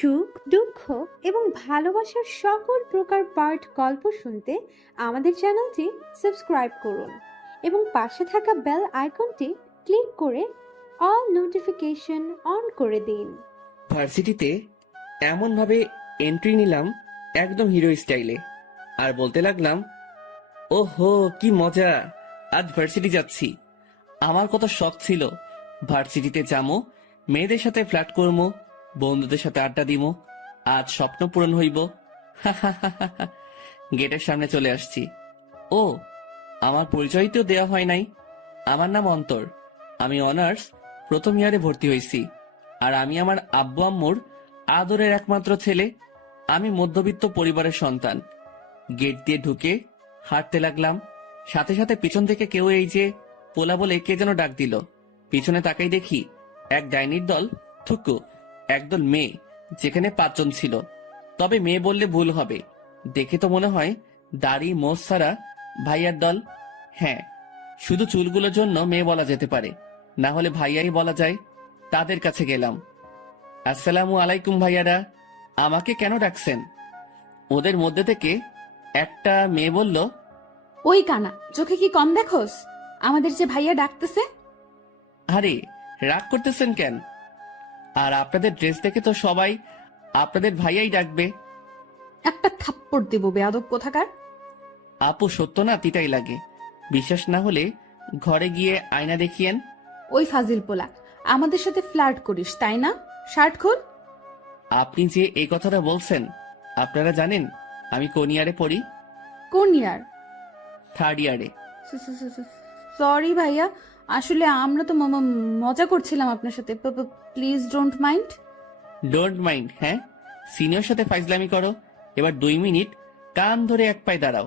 সুখ, দুঃখ এবং ভালোবাসার সকল প্রকার পার্ট গল্প শুনতে আমাদের চ্যানেলটি সাবস্ক্রাইব করুন এবং পাশে থাকা বেল আইকনটি ক্লিক করে অল নোটিফিকেশন অন করে দিন। ভার্সিটিতে এমনভাবে এন্ট্রি নিলাম একদম হিরো স্টাইলে, আর বলতে লাগলাম, ওহো কি মজা, আজ ভার্সিটি যাচ্ছি। আমার কত শখ ছিল ভার্সিটিতে যাবো, মেয়েদের সাথে ফ্ল্যাট করবো, বন্ধুদের সাথে আড্ডা দিব, আজ স্বপ্ন পূরণ হইব। গেটের সামনে চলে আসছি। ও, আমার পরিচয় তো দেওয়া হয় নাই। আমার নাম অন্তর, আমি অনার্স প্রথম ইয়ারে ভর্তি হয়েছি, আর আমি আমার আব্বু আম্মুর আদরের একমাত্র ছেলে। আমি মধ্যবিত্ত পরিবারের সন্তান। গেট দিয়ে ঢুকে হাঁটতে লাগলাম, সাথে সাথে পিছন থেকে কেউ এই যে পোলা বলে কে যেন ডাক দিল। পিছনে তাকাই দেখি এক ডাইনির দল, থুকু একদল মেয়ে, যেখানে 5 জন ছিল। তবে মেয়ে বললে ভুল হবে, দেখে তো মনে হয় দাড়ি মোজ ছাড়া ভাইয়ার দল। হ্যাঁ, শুধু চুলগুলোর জন্য মেয়ে বলা যেতে পারে, না হলে ভাইয়াই বলা যায়। তাদের কাছে গেলাম। আসসালামু আলাইকুম ভাইয়ারা, আমাকে কেন ডাকছেন? ওদের মধ্যে থেকে একটা মেয়ে বলল, ওই কানা, চোখে কি কম দেখোস? আমাদের যে ভাইয়া ডাকতেছে। আরে রাগ করতেছেন কেন? আর আপনাদের ড্রেস দেখে তো সবাই আপনাদের ভাইয়াই ডাকবে। একটা থাপ্পড় দেব বেয়াদব কোথাকার। আপু সত্য না তিতাই লাগে, বিশ্বাস না হলে ঘরে গিয়ে আয়না দেখিয়েন। ওই ফাজিল পোলা, আমাদের সাথে ফ্লার্ট করিস তাই না? শার্ট খোল। আপনি যে এই কথাটা বলছেন, আপনারা জানেন আমি কোন ইয়ারে পড়ি? কোন ইয়ার? 3rd ইয়ারে। সরি ভাইয়া, আসলে আমরা তো মজা করছিলাম আপনার সাথে। Please don't mind. Don't mind? হ্যাঁ, সিনিয়র সাথে ফাইজলামি করো। এবার 2 মিনিট কান ধরে এক পায়ে দাঁড়াও,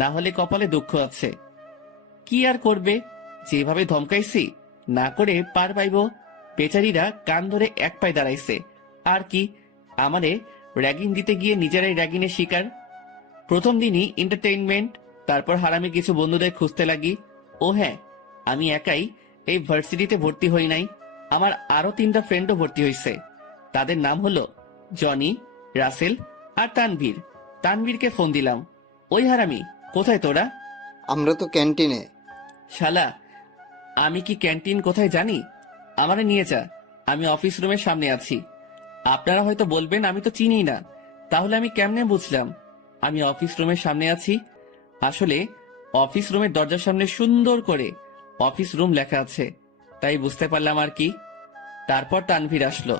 না হলে কপালে দুঃখ আছে। কি আর করবে, যেভাবে ধমকাইছি না করে পার পাইব। বেচারীরা কান ধরে এক পায়ে দাঁড়াইছে, আর কি আমারে র্যাগিং দিতে গিয়ে নিজেরাই র্যাগিংয়ের শিকার। প্রথম দিনই এন্টারটেইনমেন্ট, তারপর হারামি কিছু বন্ধুদের খুঁজতে লাগি। ও হ্যাঁ, আমি একাই এই ভার্সিটিতে ভর্তি হই নাই, আমার আরো 3টা ফ্রেন্ডও ভর্তি হয়েছে। তাদের নাম হলো জনি, রাসেল আর তানভীর। তানভীরকে ফোন দিলাম, ওই হারামি কোথায় তোরা? আমরা তো ক্যান্টিনে। শালা, আমি কি ক্যান্টিন কোথায় জানি? আমারে নিয়ে যা, আমি অফিস রুমের সামনে আছি। আপনারা হয়তো বলবেন আমি তো চিনি না, তাহলে আমি কেমনে বুঝলাম আমি অফিস রুমের সামনে আছি? আসলে অফিস রুমের দরজার সামনে সুন্দর করে অফিস রুম লেখা আছে, তাই বুঝতে পারলাম আর কি। তারপর তানভীর আসলো।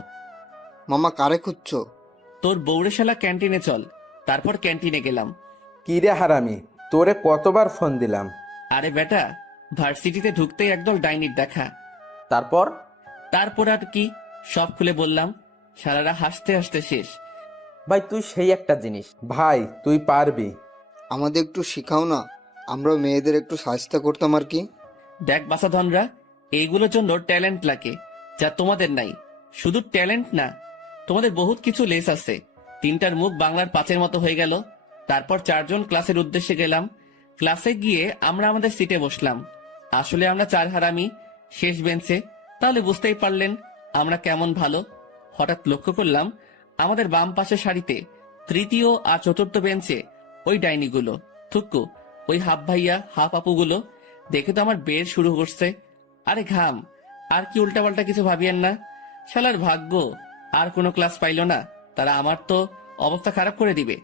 মামা কারে খুঁজছো? তোর বউরে শালা ক্যান্টিনে চল। তারপর ক্যান্টিনে গেলাম। কিরে হারামি, তোরে কতবার ফোন দিলাম। আরে বেটা, ভার্সিটিতে ঢুকতেই একদল ডাইনির দেখা। তারপর? তারপর আর কি, সব খুলে বললাম। সারারা হাসতে হাসতে শেষ। ভাই তুই সেই একটা জিনিস, ভাই তুই পারবি। আমাদের একটু শিখাও না, আমরা মেয়েদের একটু সাহায্য করতাম আর কি। দেখ বাসাধনরা, এইগুলোর জন্য ট্যালেন্ট লাগে, যা তোমাদের নাই। শুধু ট্যালেন্ট না, তোমাদের বহুত কিছু লেস আছে। 3টার মুখ বাংলার 5-এর মতো হয়ে গেল। তারপর 4 জন ক্লাসের উদ্দেশ্যে গেলাম। ক্লাসে গিয়ে আমরা আমাদের সিটে বসলাম। আসলে আমরা 4 হারামি, শেষ বেঞ্চে। তাহলে বুঝতেই পারলেন আমরা কেমন ভালো। হঠাৎ লক্ষ্য করলাম আমাদের বাম পাশের সারিতে 3য় আর 4র্থ বেঞ্চে ওই ডাইনিগুলো, থুক্কু, ওই হাফ ভাইয়া হাফ আপুগুলো। দেখে তো আমার বের শুরু করছে। আরে ঘাম, আর কি উল্টাপাল্টা কিছু ভাবিয়েন না। শালার ভাগ্য আর কোনো ক্লাস পাইল না, তারা আমার তো অবস্থা খারাপ করে দিবে।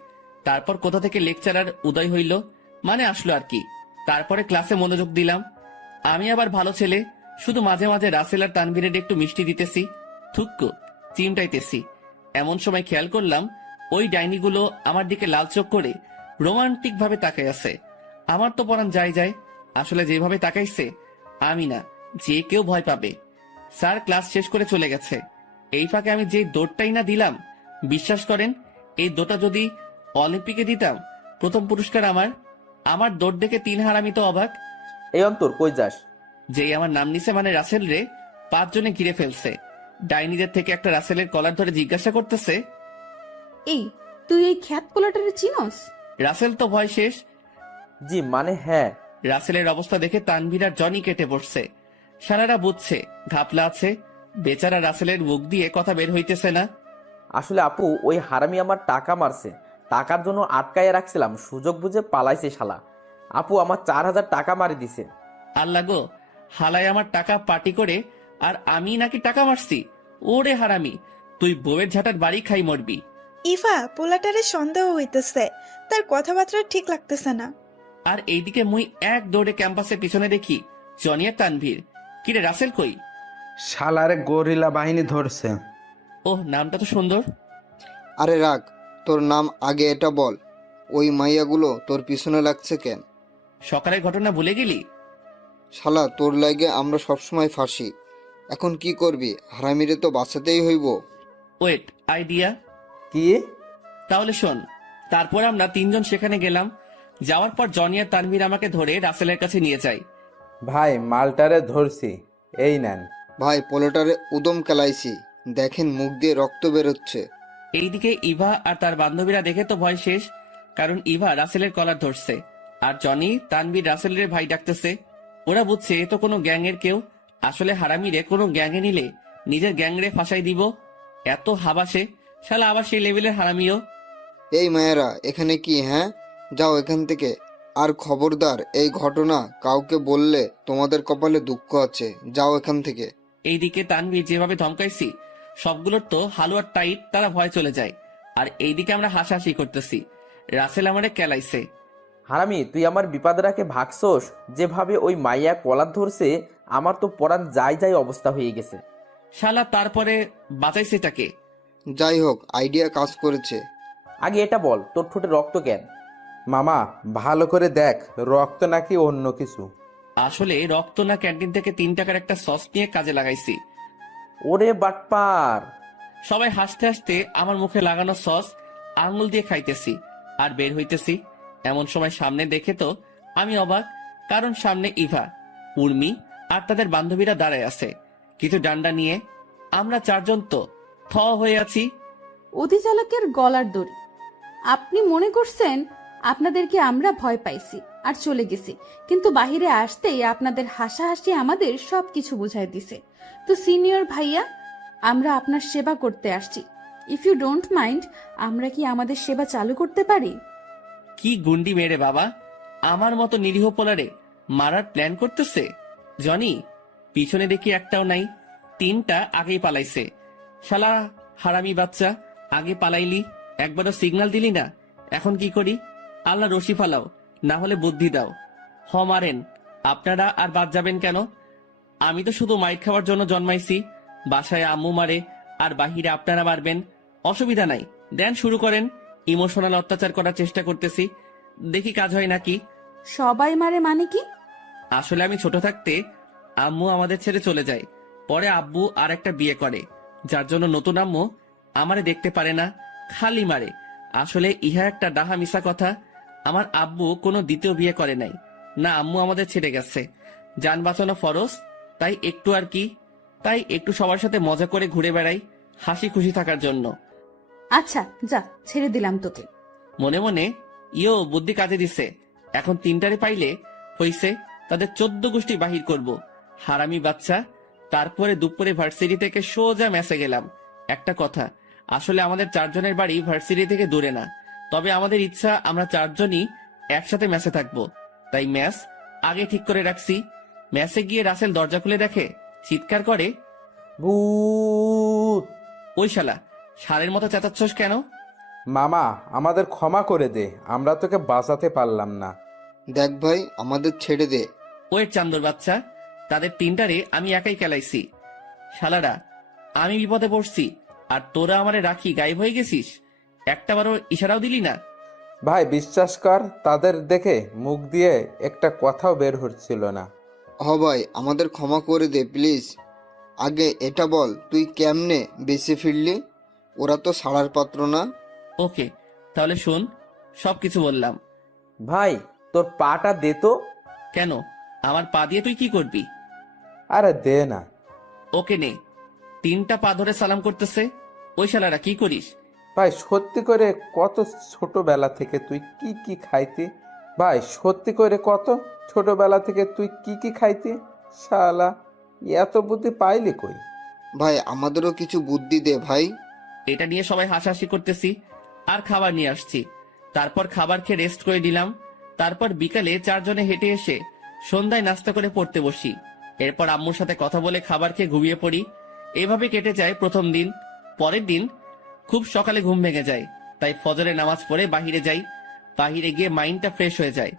তারপর কোথা থেকে লেকচারার উদয় হইল, মানে আসলো আর কি। তারপরে ক্লাসে মনোযোগ দিলাম। আমি আবার ভালো ছেলে, শুধু মাঝে মাঝে রাসেল আর তানভীরের একটু মিষ্টি দিতেছি, থুক্কু চিমটাইতেছি। এমন সময় খেয়াল করলাম ওই ডাইনিগুলো আমার দিকে লাল চোখ করে রোমান্টিক ভাবে তাকাই আছে। আমার তো পরান যায় যায়, আসলে যেভাবে তাকাইছে আমি না, যে কেউ ভয় পাবে। স্যার ক্লাস শেষ করে চলে গেছে। এই ফাঁকে আমি যে দৌড়টাই না দিলাম, বিশ্বাস করেন এই দৌড়টা যদি অলিম্পিকে দিতাম, প্রথম পুরস্কার আমার। আমার দৌড় দেখে 3 হারামি তো অবাক। এই অন্তর কই যাস? যেই আমার নাম নিছে মানে রাসেল রে, 5 জনে ঘিরে ফেলছে। ডাইনিদের থেকে একটা রাসেলের কলার ধরে জিজ্ঞাসা করতেছে, এই তুই এই খ্যাত পোলাটারে চিনস? রাসেল তো ভয় শেষ। জি মানে হ্যাঁ। রাসেলের অবস্থা দেখে তানভীর আর জনি কেটে পড়ছে। সারারা বুঝছে ঘাপলা আছে, বেচারা রাসেলের মুখ দিয়ে কথা বের হইতেছে না। আসলে আপু, ওই হারামি আমার টাকা মারছে। টাকার জন্য আটকাইয়া রাখছিলাম, সুযোগ বুঝে পালাইছে শালা। আপু আমার 4,000 টাকা মারি দিছে। আল্লাহ গো, হালায় আমার টাকা পার্টি করে আর আমি নাকি টাকা মারছি। ওরে হারামি, তুই বউয়ের ঝাঁটার বাড়ি খাই মরবি। ইভা, পোলাটারে সন্দেহ হইতেছে, তার কথাবার্তা ঠিক লাগতেছে না। আর এইদিকে মুই এক দৌড়ে ক্যাম্পাসের পিছনে দেখি জনি আর তানভীর। কিরে রাসেল কই? শালারে গরিলা বাহিনী ধরছে। ওহ, নামটা তো সুন্দর। আরে রাখ, তোর নাম আগে এটা বল। ওই মাইয়াগুলো তোর পিছনে লাগছে কেন? সকালের ঘটনা ভুলে গেলি? শালা, তোর লাগে আমরা সবসময় ফাঁসি। এখন কি করবি? হারামিরে তো বাঁচাতেই হইব। Wait, idea. কি? তাহলে শোন, তারপর আমরা তিনজন সেখানে গেলাম। যাওয়ার পর জনি আর তানভীর আমাকে ধরে রাসেলের কাছে নিয়ে যায়। ভাই, মালটারে ধরছি, এই নেন। ভাই, পোলোটারে উদম কেলাইছি, দেখেন মুখ দিয়ে রক্ত বেরোচ্ছে। এইদিকে ইভা আর তার বান্ধবীরা দেখে তো ভয় শেষ, কারণ ইভা রাসেলের কলার ধরছে আর জনি তানভীর রাসেলের ভাই ডাকতেছে। ওরা বুঝছে এ তো কোনো গ্যাংয়ের কেউ। আসলে হারামিরে কোনো গ্যাংয়ে নিলে নিজের গ্যাংরে ফাঁসাই দিব। এত হাবাসে, শালা আবার সেই লেভেলের হারামিও। এই মায়েরা এখানে কি? হ্যাঁ, যাও এখান থেকে। আর খবরদার, এই ঘটনা কাউকে বললে তোমাদের কপালে দুঃখ আছে। যাও এখান থেকে। এইদিকে তানভীর যেভাবে ধমকাইছি, সবগুলোর তো হালুয়ার টাইট, তারা ভয় চলে যায়। আর এইদিকে আমরা হাসাহাসি করতেছি। রাসেল আমারে কেলাইছে। হারামি, তুই আমার বিপদ রাখে ভাগছোস। যেভাবে ওই মাইয়া কলার ধরছে, আমার তো পরাণ যাই অবস্থা হয়ে গেছে। শালা তারপরে বাঁচাইছেটাকে। যাই হোক, আইডিয়া কাজ করেছে। আগে এটা বল, তোর ঠোঁটে রক্ত কেন? মামা, ভালো করে দেখ, রক্ত নাকি অন্য কিছু। আসলে রক্ত না, ক্যান্টিন থেকে 3 টাকার একটা সস নিয়ে কাজে লাগাইছি। ওরে বাটপার! সবাই হাসতে হাসতে আমার মুখে লাগানো সস আঙুল দিয়ে খাইতেছি আর বের হইতেছি। এমন সময় সামনে দেখে তো আমি অবাক, কারণ সামনে ইভা, উর্মি আর তাদের বান্ধবীরা দাঁড়ায় আছে কিছু ডান্ডা নিয়ে। আমরা 4 জন তো থ হয়ে আছি। অধিচালকের গলার দড়ি। আপনি মনে করছেন আপনাদেরকে আমরা ভয় পাইছি আর চলে গেছি, কিন্তু বাহিরে আসতেই আপনাদের হাসাহাসি আমাদের সবকিছু বুঝাই দিছে। তো সিনিয়র ভাইয়া, আমরা আপনার সেবা করতে আসছি। ইফ ইউ ডোন্ট মাইন্ড, আমরা কি আমাদের সেবা চালু করতে পারি? কি গুন্ডি মেরে বাবা, আমার মতো নিরীহ পোলারে মারার প্ল্যান করতেছে। জনি, পিছনে দেখি একটাও নাই, 3টা আগেই পালাইছে। শালা হারামি বাচ্চা, আগে পালাইলি, একবারও সিগন্যাল দিলি না। এখন কি করি? আল্লাহ রশি ফালাও, না হলে বুদ্ধি দাও। মারেন আপনারা, আর বাদ যাবেন কেন? আমি তো শুধু মাইট খাওয়ার জন্য জন্মাইছি। বাসায় আম্মু মারে আর বাহিরে আপনারা মারবেন, অসুবিধা নাই। দেন শুরু করেন। ইমোশনাল অত্যাচার করার চেষ্টা করতেছি, দেখি কাজ হয় নাকি। সবাই মারে মানে কি? আসলে আমি ছোট থাকতে আম্মু আমাদের ছেড়ে চলে যায়। পরে আব্বু আর একটা বিয়ে করে, যার জন্য নতুন আম্মু আমারে দেখতে পারে না, খালি মারে। আসলে ইহা একটা ডাহা মিশা কথা। আমার আব্বু কোনো দ্বিতীয় বিয়ে করে নাই, না আম্মু আমাদের ছেড়ে গেছে। যান বাঁচানো ফরজ, তাই একটু আর কি, তাই একটু সবার সাথে মজা করে ঘুরে বেড়াই, হাসি খুশি থাকার জন্য। আচ্ছা যা, ছেড়ে দিলাম তোকে। মনে মনে বুদ্ধি কাজে দিছে। এখন 3টারে পাইলে হইছে, তাদের 14 গোষ্ঠী বাহির করব। হারামি বাচ্চা। তারপরে দুপুরে ভার্সিটি থেকে সোজা মেসে গেলাম। একটা কথা, আসলে আমাদের 4 জনের বাড়ি ভার্সিটি থেকে দূরে না, তবে আমাদের ইচ্ছা আমরা 4 জনই একসাথে মেসে থাকবো। তাই ম্যাস আগে ঠিক করে রাখছি। মেসে গিয়ে রাসেল দরজা খুলে দেখে, চিৎকার করে, ভূত! ওই শালা, সারের মতো চেঁচাচ্ছস কেন? মামা, আমাদের ক্ষমা করে দে, আমরা তোকে বাঁচাতে পারলাম না। দেখ ভাই, আমাদের ছেড়ে দে। ওই চান্দর বাচ্চা, তাদের 3টারে আমি একাই খেলাইছি। শালারা, আমি বিপদে পড়ছি আর তোরা আমারে রাখি গায়েব হয়ে গেছিস, একটাবারও ইশারাও দিলি না। ভাই বিশ্বাস কর, তাদের দেখে মুখ দিয়ে একটা কথাও বের হচ্ছিল না। ভাই, আমাদের ক্ষমা করে দে প্লিজ। আগে এটা বল, তুই কেমনে বেঁচে ফিরলি? ওরা তো ছাড়ার পাত্র না। ওকে, তাহলে শোন, সবকিছু বললাম। ভাই, তোর পাটা দে তো। কেন, আমার পা দিয়ে তুই কি করবি? আরে দে না। ওকে নে। 3টা পা ধরে সালাম করতেছে। ওই শালারা কি করিস? ভাই সত্যি করে কত ছোটবেলা থেকে তুই কি কি খাইতি? ভাই সত্যি করে কত ছোটবেলা থেকে তুই কি কি খাইতি? শালা, এত বুদ্ধি পাইলি কই? ভাই আমাদেরও কিছু বুদ্ধি দে ভাই। এটা নিয়ে সবাই হাসাহাসি করতেছি আর খাবার নিয়ে আসছি। তারপর খাবার খেয়ে রেস্ট করে দিলাম। তারপর বিকালে 4 জনে হেঁটে এসে সন্ধ্যায় নাস্তা করে পড়তে বসি। এরপর আম্মুর সাথে কথা বলে খাবার খেয়ে ঘুমিয়ে পড়ি। এভাবে কেটে যায় প্রথম দিন। পরের দিন খুব সকালে ঘুম ভেঙে যায়, তাই ফজরের নামাজ পড়ে বাহিরে যাই। বাহিরে গিয়ে মাইন্ডটা ফ্রেশ হয়ে যায়।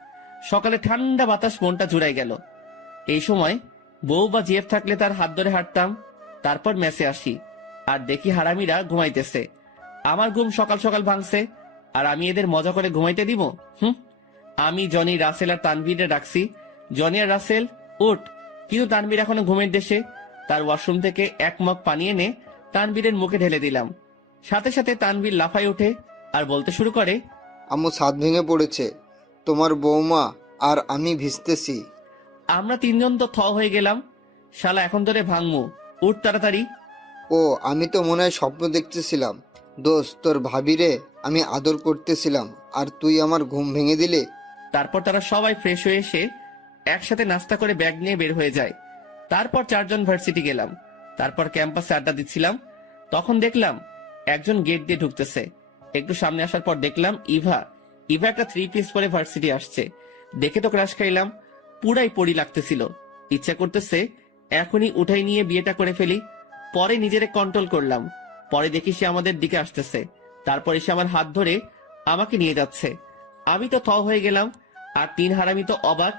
সকালে ঠান্ডা বাতাস মনটা জুড়াই গেল। এই সময় বউ বা জিএফ থাকলে তার হাত ধরে হাঁটতাম। তারপর মেসে আসি আর দেখি হারামিরা ঘুমাইতেছে। আমার ঘুম সকাল সকাল ভাঙছে আর আমি এদের মজা করে ঘুমাইতে দিব? আমি জনি, রাসেল আর তানভীরে ডাকছি, জনি আর রাসেল উঠ। কিন্তু তানভীর এখনো ঘুমের দেশে। তার ওয়াশরুম থেকে এক মগ পানি এনে তানভীরের মুখে ঢেলে দিলাম। সাথে সাথে তানভীর লাফায় ওঠে আর বলতে শুরু করে, আম্মু ছাদ ভেঙে পড়েছে, তোমার বৌমা আর আমি ভিজতেছি। আমরা 3 জন তো থ হয়ে গেলাম। শালা এখন ধরে ভাঙমু, উঠ তাড়াতাড়ি। ও আমি তো মনে হয় স্বপ্ন দেখতেছিলাম। দোস্ত তোর ভাবিরে আমি আদর করতেছিলাম আর তুই আমার ঘুম ভেঙে দিলে। তারপর তারা সবাই ফ্রেশ হয়ে এসে একসাথে নাস্তা করে ব্যাগ নিয়ে বের হয়ে যায়। তারপর 4 জন ভার্সিটি গেলাম। তারপর ক্যাম্পাসে আড্ডা দিচ্ছিলাম, তখন দেখলাম একজন গেট দিয়ে ঢুকতেছে। একটু সামনে আসার পর দেখলাম ইভা একটা 3 পিস পরে ভার্সিটি আসছে। দেখে তো ক্রাশ খাইলাম, পুরাই পড়ি লাগতেছিল। ইচ্ছা করতেছে এখনই উঠাই নিয়ে বিয়েটা করে ফেলি। পরে নিজেরে কন্ট্রোল করলাম। পরে দেখি সে আমাদের দিকে আসতেছে। তারপর এসে আমার হাত ধরে আমাকে নিয়ে যাচ্ছে। আমি তো থ হয়ে গেলাম আর 3 হারামি তো অবাক।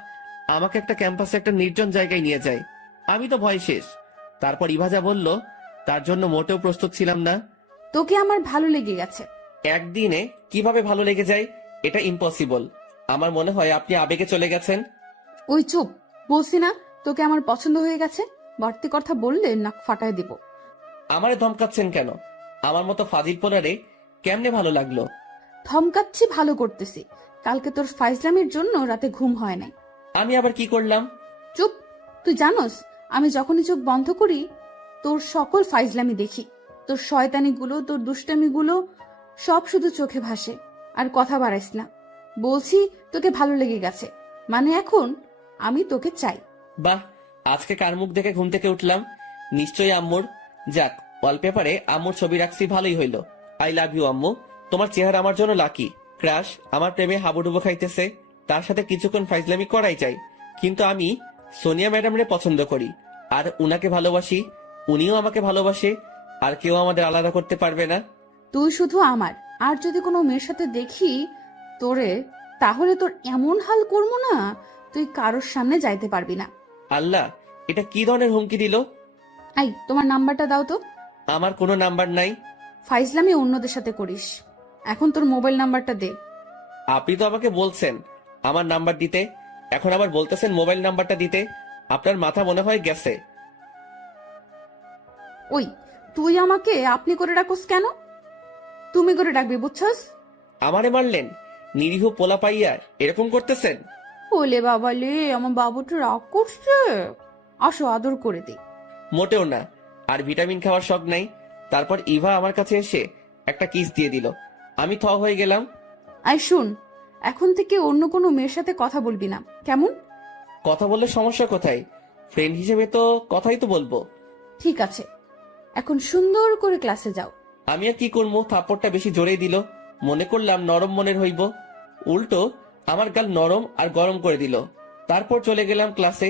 আমাকে একটা ক্যাম্পাসে একটা নির্জন জায়গায় নিয়ে যায়। আমি তো ভয় শেষ। তারপর ইভা যা বলল তার জন্য মোটেও প্রস্তুত ছিলাম না। তোকে আমার ভালো লেগে গেছে। একদিনে কিভাবে ভালো লেগে যায় এটা ইম্পসিবল। আমার মনে হয় আপনি আবেগে চলে গেছেন। ওই চুপ, বলছি না তোকে আমার পছন্দ হয়ে গেছে। বাড়তি কথা বললে নাক ফাটায় দিব। আমারে ধমকাচ্ছেন কেন? আমার মতো ফাজিল পোলারে কেমনে ভালো লাগলো? ধমকাচ্ছি ভালো করতেছি। কালকে তোর ফাইজলামির জন্য রাতে ঘুম হয় নাই। আমি আবার কি করলাম? চুপ, তুই জানোস আমি যখনই চোখ বন্ধ করি তোর সকল ফাইজলামি দেখি। তোর শয়তানিগুলো, তোর দুষ্টামিগুলো সব শুধু চোখে ভাসে। আর কথা বাড়াইস না, বলছি তোকে ভালো লেগে গেছে, মানে এখন আমি তোকে চাই। বাহ, আজকে কার মুখ দেখে ঘুম থেকে উঠলাম? নিশ্চয়ই আম্মুর। যাক, ওয়ালপেপারে আম্মুর ছবি রাখছি, ভালোই হইলো। আই লাভ ইউ আম্মু। তোমার চেহারা আমার জন্য লাকি। ক্রাশ আমার প্রেমে হাবুডুবু খাইতেছে, তার সাথে কিছুক্ষণ ফাইজলামি করাই চাই। কিন্তু আমি সোনিয়া ম্যাডামরে পছন্দ করি আর উনাকে ভালোবাসি। উনিও আমাকে ভালোবাসে, আর কেউ আমাদের আলাদা করতে পারবে না। তুই শুধু আমার, আর যদি কোনো মেয়ের সাথে দেখি তোরে, তাহলে তোর এমন হাল করবো না তুই কারোর সামনে যাইতে পারবি না। আল্লাহ, এটা কি ধরনের হুমকি দিল? আই, তোমার নাম্বারটা দাও তো। আমার কোনো নাম্বার নাই। ফাইজলামি অন্যদের সাথে করিস, এখন তোর মোবাইল নাম্বারটা দে। আপনি তো আমাকে বলছেন আমার নাম্বার দিতে, এখন আবার বলতেছেন মোবাইল নাম্বারটা দিতে। আপনার মাথা মনে হয় গেছে। ওই, তুই আমাকে আপনি করে ডাকোস কেন? তুমি করে ডাকবি, বুঝছস? আমারে মারলেন? নিরীহ পোলা পাইয়া এরকম করতেছেন? ওলে বাবা লে, আমার বাবুটা রাগ করছে। আসো আদর করে দে। মোটেও না, আর ভিটামিন খাওয়ার শখ নাই। তারপর ইভা আমার কাছে এসে একটা কিস দিয়ে দিল। আমি থ হয়ে গেলাম। আই শুন, এখন থেকে অন্য কোনো মেয়ের সাথে কথা বলবি না, কেমন? কথা বললে সমস্যা কোথায়? ফ্রেন্ড হিসেবে তো কথাই তো বলবো। ঠিক আছে, এখন সুন্দর করে ক্লাসে যাও। আমি আর কি করবো, থাপ্পড়টা বেশি জোরেই দিল। মনে করলাম নরম মনের হইব, উল্টো আমার গাল নরম আর গরম করে দিল। তারপর চলে গেলাম ক্লাসে।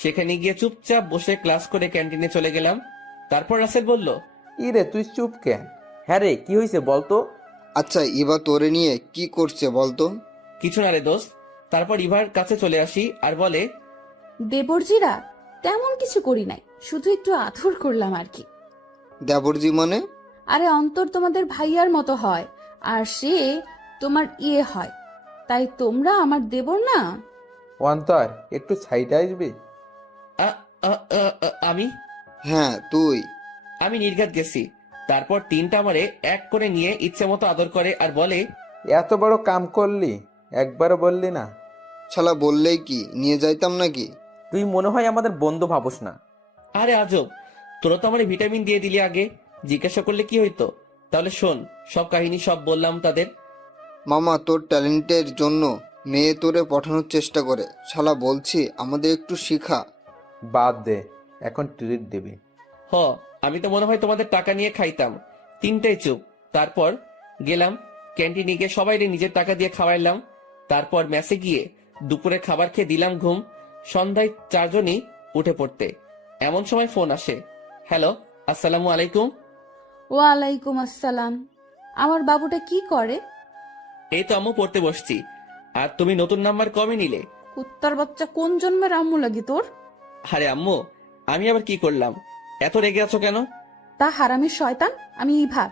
সেখানে গিয়ে চুপচাপ বসে ক্লাস করে ক্যান্টিনে চলে গেলাম। তারপর রাসেল বলল, ইরে তুই চুপ কেন? হ্যাঁ রে, কি হয়েছে বলতো? আচ্ছা ইভা তোরে নিয়ে কি করছে বলতো? কিছু না রে দোস্ত। তারপর ইভার কাছে চলে আসি আর বলে, দেবরজিরা তেমন কিছু করি নাই, শুধু একটু আদর করলাম আর কি। দেবরজি মানে? আরে অন্তর তোমাদের ভাইয়ার মতো হয় আর সে তোমার ইয়ে হয়, তাই তোমরা আমার দেবর না। অন্তর একটু সাইডে আসবি? "আ, আ, আ, আ, আমি হ্যাঁ তুই। আমি নির্ঘাত গেছি। তারপর 3টা আমারে এক করে নিয়ে ইচ্ছে মতো আদর করে আর বলে, এত বড় কাম করলি, একবারও বললি না? শালা বললেই কি নিয়ে যাইতাম নাকি? তুই মনে হয় আমাদের বন্ধু ভাবস না। আরে আজব, তোরা তো আমার ভিটামিন দিয়ে দিলি আগে, জিজ্ঞাসা করলে কি হইতো? তাহলে শোন, সব কাহিনী সব বললাম তাদের। মামা তোর ট্যালেন্টের জন্য মেয়ে তোরে পাঠানোর চেষ্টা করে, শালা বলছি আমাদের একটু শিখা। বাদ দে, এখন ট্রিট দিবি। হ, আমি তো মনে হয় তোমাদের টাকা নিয়ে খাইতাম। তিনটাই চুপ। তারপর গেলাম ক্যান্টিনে গিয়ে সবাই নিজের টাকা দিয়ে খাওয়াইলাম। তারপর মেসে গিয়ে দুপুরে খাবার খেয়ে দিলাম ঘুম। সন্ধ্যায় চারজনই উঠে পড়তে এমন সময় ফোন আসে। হ্যালো, আসসালামু আলাইকুম। ওয়ালাইকুম আসসালাম। আমার বাবুটা কি করে? এই তো আম্মু পড়তে বসছি। আর তুমি নতুন নাম্বার কবে নিলে? কুত্তার বাচ্চা, কোন জন্মের আম্মু লাগি তোর? আরে আম্মু, আমি আবার কি করলাম? এত রেগে আছো কেন? তা হারামির শয়তান, আমি ইভা।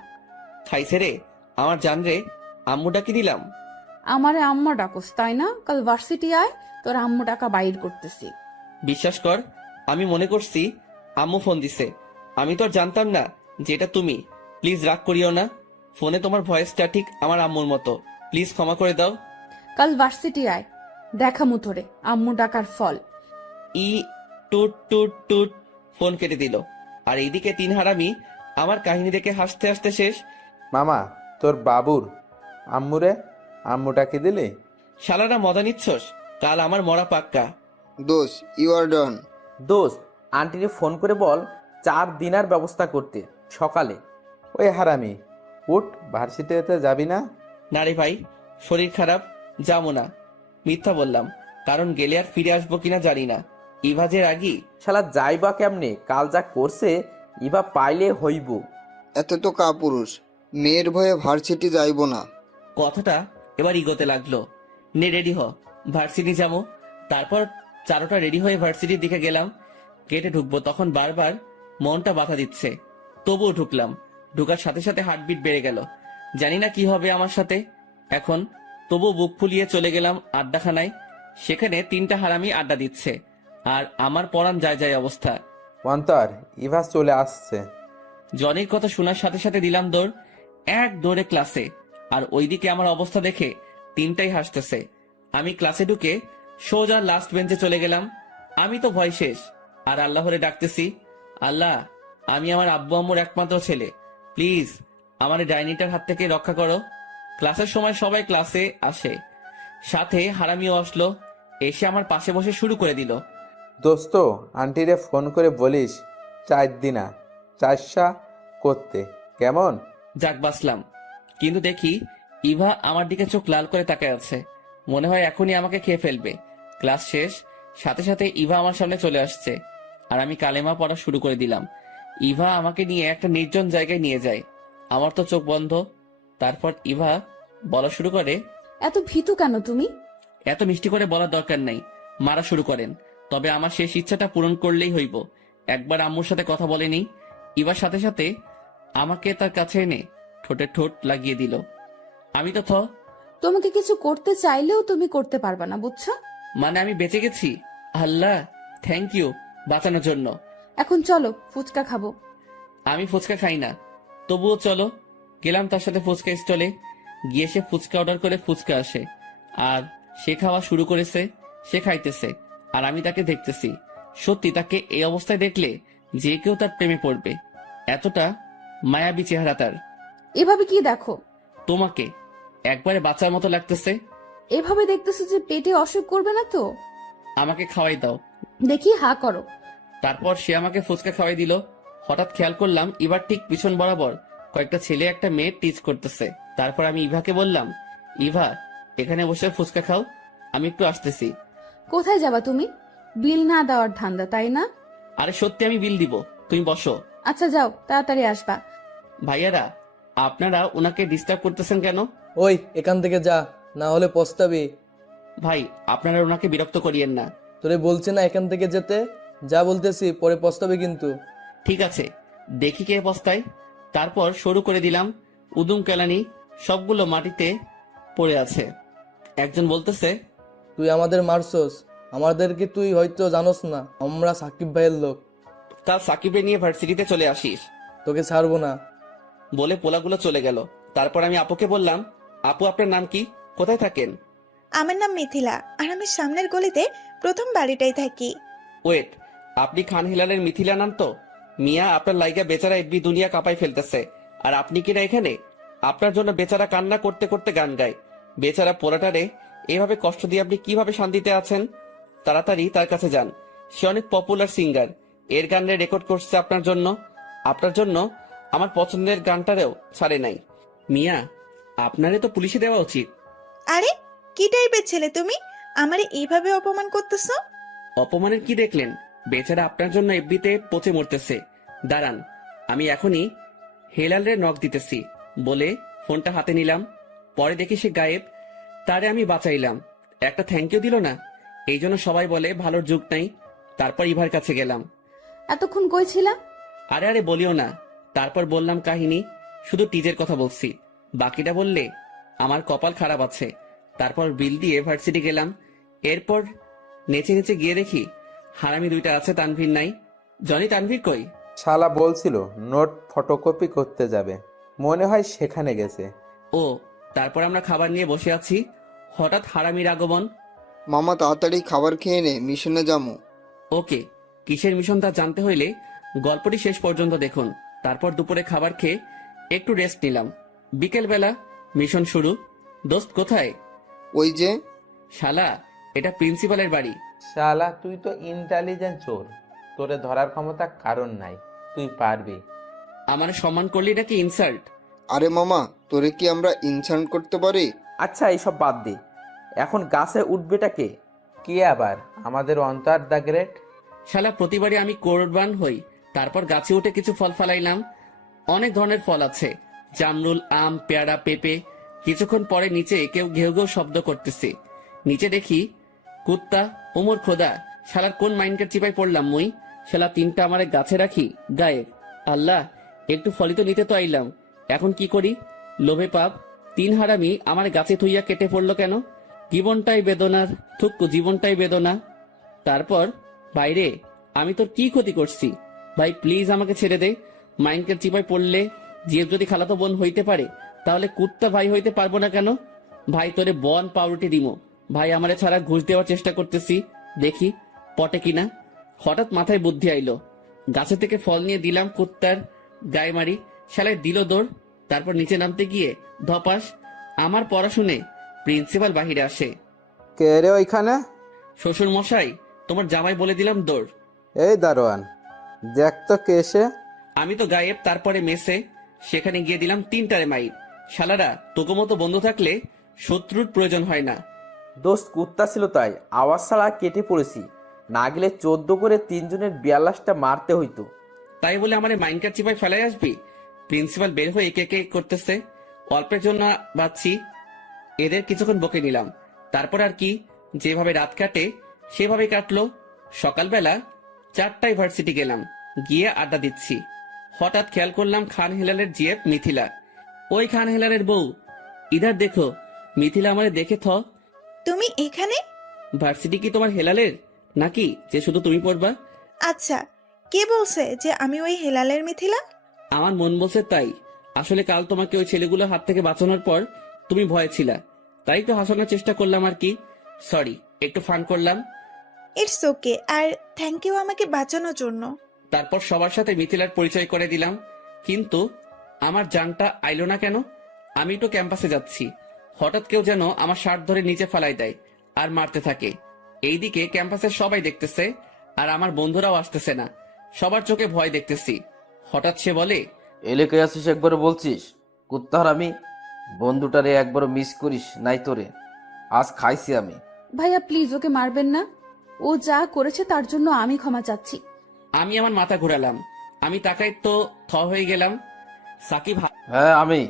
খাইছে রে আমার জান রে, আম্মু ডাকি দিলাম। আমারে আম্মা ডাকস তাই না? কাল ভার্সিটি আয়, তোর আম্মু টাকা বাইর করতেছি। বিশ্বাস কর, আমি মনে করছি আম্মু ফোন দিছে। আমি তো আর জানতাম না যে এটা তুমি। প্লিজ রাগ করিও না। ফোনে তোমার ভয়েসটা ঠিক আমার আম্মুর মতো। প্লিজ ক্ষমা করে দাও। কাল ভার্সিটি আয়, দেখামু তোরে আম্মু ডাকার ফল। ই টুট টুট টুট, ফোন কেটে দিল। আর এইদিকে তিন হারামি আমার কাহিনী দেখে হাসতে হাসতে শেষ। মামা, তোর বাবুর আম্মুরে আম্মুটাকে দিলি? শালারা মজা নিচ্ছস? কাল আমার মরা পাক্কা। দোষ, ইউ আর ডান। দোস্ত, আন্টিরে ফোন করে বল 4 দিনার ব্যবস্থা করতে সকালে। ওই হারামি, উঠ, ভার্সিটিতে যাবি না? না রে ভাই, শরীর খারাপ, যাবো না। মিথ্যা বললাম, কারণ গেলে আর ফিরে আসবো কিনা জানি না। ইভাজের আগি শালা যাইবা কেমনে? কাল যা করছে ইবা পাইলে হইব। এত তো কাপুরুষ, মেয়ের ভয়ে ভার্সিটি যাইব না। কথাটা এবার ইগোতে লাগলো। নে রেডি হ, ভার্সিটি যাবো। তারপর চারোটা রেডি হয়ে ভার্সিটির দিকে গেলাম। গেটে ঢুকবো তখন বারবার মনটা বাধা দিচ্ছে। তবুও ঢুকলাম। ঢুকার সাথে সাথে হার্টবিট বেড়ে গেল। জানি না কি হবে আমার সাথে এখন। তবুও বুক ফুলিয়ে চলে গেলাম আড্ডাখানায়। সেখানে তিনটা হারামি আড্ডা দিচ্ছে আর আমার পরাণ যায় যায় অবস্থা। অন্তর, ইভা চলে আসছে। জনির কথা শোনার সাথে সাথে দিলাম দৌড়। এক দৌড়ে ক্লাসে। আর ওইদিকে আমার অবস্থা দেখে তিনটাই হাসতেছে। আমি ক্লাসে ঢুকে সোজা লাস্ট বেঞ্চে চলে গেলাম। আমি তো ভয় শেষ। আর আল্লাহরে ডাকতেছি, আল্লাহ, আমি আমার আব্বু আম্মুর একমাত্র ছেলে। প্লিজ আমার এই ডাইনিটার হাত থেকে রক্ষা করো। ক্লাসের সময় সবাই ক্লাসে আসে, সাথে হারামিও আসলো। এসে আমার পাশে বসে শুরু করে দিল। দোস্ত, আন্টিরে ফোন করে বলিস 4 দিনা চারশা করতে, কেমন? যাক বাসলাম। কিন্তু দেখি ইভা আমার দিকে চোখ লাল করে তাকায় আছে। মনে হয় এখনই আমাকে খেয়ে ফেলবে। ক্লাস শেষ, সাথে সাথে ইভা আমার সামনে চলে আসছে আর আমি কালেমা পড়া শুরু করে দিলাম। ইভা আমাকে নিয়ে একটা নির্জন জায়গায় নিয়ে যায়। আমার তো চোখ বন্ধ। তারপর ইভা বলা শুরু করে। এত ভীতু কেন তুমি? এত মিষ্টি করে বলার দরকার নাই, মারা শুরু করেন। তবে আমার শেষ ইচ্ছাটা পূরণ করলেই হইব। একবার আম্মুর সাথে কথা বলেনি। ইভার সাথে সাথে আমাকে তার কাছে এনে ঠোঁটে ঠোঁট লাগিয়ে দিল। আমি তো তোমাকে কিছু করতে চাইলেও তুমি করতে পারবা না, বুঝছো? মানে আমি বেঁচে গেছি। আল্লাহ, থ্যাংক ইউ বাঁচানোর জন্য। এখন চলো, ফুচকা খাবো। আমি ফুচকা খাই না, তবুও চলো। গেলাম তার সাথে ফুচকা স্টলে। গিয়ে সে ফুচকা অর্ডার করে ফুচকা আসে আর সে খাওয়া শুরু করেছে। সে খাইতেছে আর আমি তাকে দেখতেছি। সত্যি তাকে এই অবস্থায় দেখলে যে কেউ তার প্রেমে পড়বে, এতটা মায়াবী চেহারা তার। এভাবে কি দেখো? তোমাকে একবারে বাচ্চার মতো লাগতেছে। এভাবে দেখতেছো যে পেটে অসুখ করবে না তো? আমাকে খাওয়াই দাও। দেখি হা করো। তারপর সে আমাকে ফুচকা খাওয়াই দিল। হঠাৎ খেয়াল করলাম এবার ঠিক পিছন বরাবর কয়েকটা ছেলে একটা মেয়ে টিচ করতেছে। তারপর আমি ইভাকে বললাম, ইভা, এখানে বসে ফুচকা খাও, আমি একটু আসতেছি। কোথায় যাবা তুমি? বিল না দেওয়ার ধান্দা, তাই না? আরে সত্যি আমি বিল দিব, তুমি বসো। আচ্ছা যাও, তাড়াতাড়ি আসবা। ভাইয়ারা, আপনারা ওনাকে ডিস্টার্ব করতেছেন কেন? ওই এখান থেকে যা, না হলে পস্তাবি। ভাই, আপনারা ওনাকে বিরক্ত করিয়েন না। তোরে বলছে না এখান থেকে যেতে? যা বলতেছি, পরে পস্তাবি কিন্তু। ঠিক আছে, দেখি কে বস্তায়। তারপর শুরু করে দিলাম। উদুম কেলানি সবগুলো মাটিতে পড়ে আছে। একজন বলতেছে, তুই আমাদের মারছস, আমাদেরকে তুই হয়তো জানোস না, আমরা সাকিব ভাইয়ের লোক। কাল সাকিবে নিয়ে ভার্সিটিতে চলে আসিস। তোকে ছাড়বো না। বলে পোলাগুলো চলে গেল। তারপর আমি আপুকে বললাম, আপু আপনার নাম কি, কোথায় থাকেন? আমার নাম মিথিলা, আর আমি সামনের গলিতে প্রথম বাড়িটাই থাকি। ওয়েট, আপনি খান হিলালের মিথিলা নাম তো? মিয়া, আপনার লাইগা বেচারা এডবি দুনিয়া কাঁপাই ফেলতেছে। আর আপনি কিনা এখানে? আপনার জন্য বেচারা কান্না করতে করতে গান গায়। বেচারা পোলাটারে এভাবে কষ্ট দিয়ে আপনি কিভাবে শান্তিতে আছেন? তাড়াতাড়ি তার কাছে যান, সে অনেক পপুলার সিঙ্গার। এর গানের রেকর্ড করছে আপনার জন্য। আপনার জন্য আমার পছন্দের গানটারেও ছাড়ে নাই। মিয়া, আপনারে তো পুলিশে দেওয়া উচিত। আরে কি টাইপের ছেলে তুমি, আমারে এইভাবে অপমান করতেছো? অপমানের কি দেখলেন? বেচারা আপনার জন্য এফবিতে পচে মরতেছে। দাঁড়ান, আমি এখনই হেলালরে নক দিতেছি বলে ফোনটা হাতে নিলাম। পরে দেখি সে গায়েব। তারে আমি বাঁচাইলাম, একটা থ্যাংক ইউ দিল না। এই জন্য সবাই বলে ভালোর যুগ নাই। তারপর ইভার কাছে গেলাম। এতক্ষণ কই ছিলা? আরে আরে বলিও না। তারপর বললাম কাহিনী, শুধু টিজের কথা বলছি, বাকিটা বললে আমার কপাল খারাপ আছে। তারপর বিল দিয়ে ভার্সিটি গেলাম। এরপর নেচে নেচে গিয়ে দেখি হারামি দুইটা আছে, তানভীর নাই। জনি, তানভীর কই? শালা বলছিল নোট ফটোকপি করতে যাবে, মনে হয় সেখানে গেছে। ও, তারপর আমরা খাবার নিয়ে বসে আছি, হঠাৎ হারামির আগমন। মামা তাড়াতাড়ি খাবার খেয়ে নে, মিশনে যামু। ওকে, কিসের মিশন তা জানতে হইলে গল্পটি শেষ পর্যন্ত দেখুন। তারপর দুপুরে খাবার খেয়ে একটু রেস্ট নিলাম। বিকেল বেলা মিশন শুরু। দোস্ত কোথায়? ওই যে। শালা, এটা প্রিন্সিপালের বাড়ি। শালা তুই তো ইন্টেলিজেন্ট চোর, তোরে ধরার ক্ষমতা কারণ নাই, তুই পারবি। আমার সম্মান করলি নাকি ইনসাল্ট? আরে মামা, তোরে কি আমরা ইনসাল্ট করতে পারি? আচ্ছা এইসব বাদ দে, এখন গাছে উঠবেটা কে? কি আবার আমাদের অন্তর দ্য গ্রেট? শালা, প্রতিবারই আমি কোরবান হই। তারপর গাছে উঠে কিছু ফল ফালাইলাম। অনেক ধরনের ফল আছে, জামরুল, আম, পেয়ারা, পেঁপে। কিছুক্ষণ পরে নিচে কেউ ঘেউ ঘেউ শব্দ করতেছে। নিচে দেখি কুত্তা। ওমর খোদা, শালার কোন মাইন্ডের চিপাই পড়লাম মুই? শালা তিনটা আমারে গাছে রাখি, গায়েব। আল্লাহ, একটু ফলিত নিতে তো আইলাম, এখন কি করি? লোভে পাপ। তিন হারামি আমার গাছে থুইয়া কেটে পড়লো কেন? জীবনটাই বেদনার, থুক্কু, জীবনটাই বেদনা। তারপর, বাইরে, আমি তোর কি ক্ষতি করছি? ভাই প্লিজ আমাকে ছেড়ে দে। মাইন্ডের চিপায় পড়লে জিএফ যদি খালাতো বোন হইতে পারে, তাহলে কুত্তা ভাই হইতে পারবো না কেন? ভাই তোরে বন পাউরুটি দিমো। ভাই আমারে ছাড়া ঘুষ দেওয়ার চেষ্টা করতেছি, দেখি পটে কিনা। হঠাৎ মাথায় বুদ্ধি আইলো, গাছে থেকে ফল নিয়ে দিলাম কুত্তার গায়ে মারি। শালায় দিল দৌড়। তারপর নিচে নামতে গিয়ে ধপাস। আমার পড়াশুনে প্রিন্সিপাল বাহিরে আসে। কে রে ওইখানে? শ্বশুর মশাই, তোমার জামাই বলে দিলাম দৌড়। এই দারোয়ান, দেখ তো কে এসে। আমি তো গায়েব। তারপরে মেসে, সেখানে গিয়ে দিলাম তিনটারে মাইর। শালারা, তোকে মতো বন্ধু থাকলে শত্রুর প্রয়োজন হয় না। দোস্ত কুত্তা ছিল তাই আওয়াজ ছাড়া কেটে পড়েছি, না গেলে 14 করে 3 জনের 42টা মারতে হইতো। তাই বলে আমার মাইন্ডকার চিপায় ফেলাই আসবি? প্রিন্সিপাল বের হয়ে একে একে করতেছে। অল্পের জন্য বাঁচছি। এদের কিছুক্ষণ বকে নিলাম। তারপর আর কি, যেভাবে রাত কাটে সেভাবে কাটলো। সকালবেলা 4টায় ভার্সিটি গেলাম, গিয়ে আড্ডা দিচ্ছি। হঠাৎ খেয়াল করলাম খান হেলালের জিএফ মিথিলা। ওই খান হেলালের বউ, ইধার দেখো। মিথিলা আমারে দেখে তুমি এখানে? ভার্সিটি কি তোমার হেলালের নাকি যে শুধু তুমি পড়বা? আচ্ছা, কে বলছে যে আমি ওই হেলালের মিথিলা? আমার মন বলছে তাই। আসলে কাল তোমাকে ওই ছেলেগুলোর হাত থেকে বাঁচানোর পর তুমি ভয় ছিলা, তাই তো হাসানোর চেষ্টা করলাম আর কি। সরি, একটু ফান করলাম। ইটস ওকে, আর থ্যাংক ইউ আমাকে বাঁচানোর জন্য। তারপর সবার সাথে মিথিলার পরিচয় করে দিলাম। কিন্তু আমার জানটা আইলো না কেন? আমি তো ক্যাম্পাসে যাচ্ছি, হঠাৎ কেউ যেন আমার শার্ট ধরে নিচে ফালাই দেয় আর মারতে থাকে। এইদিকে ক্যাম্পাসের সবাই দেখতেছে, আর আমার বন্ধুরাও আসতেছে না। সবার চোখে ভয় দেখতেছি। হঠাৎ সে বলে, এলাকায় আসিস একবার বলছিস? কুত্তার আমি বন্ধুটারে একবার মিস করিস নাই তোরে, আজ খাইছি আমি। ভাইয়া প্লিজ ওকে মারবেন না, ও যা করেছে তার জন্য আমি ক্ষমা চাচ্ছি। আমি আমার মাথা ঘুরালাম। আমি তাকাই তো হয়ে গেলাম। সাকিব। হ্যাঁ আমি।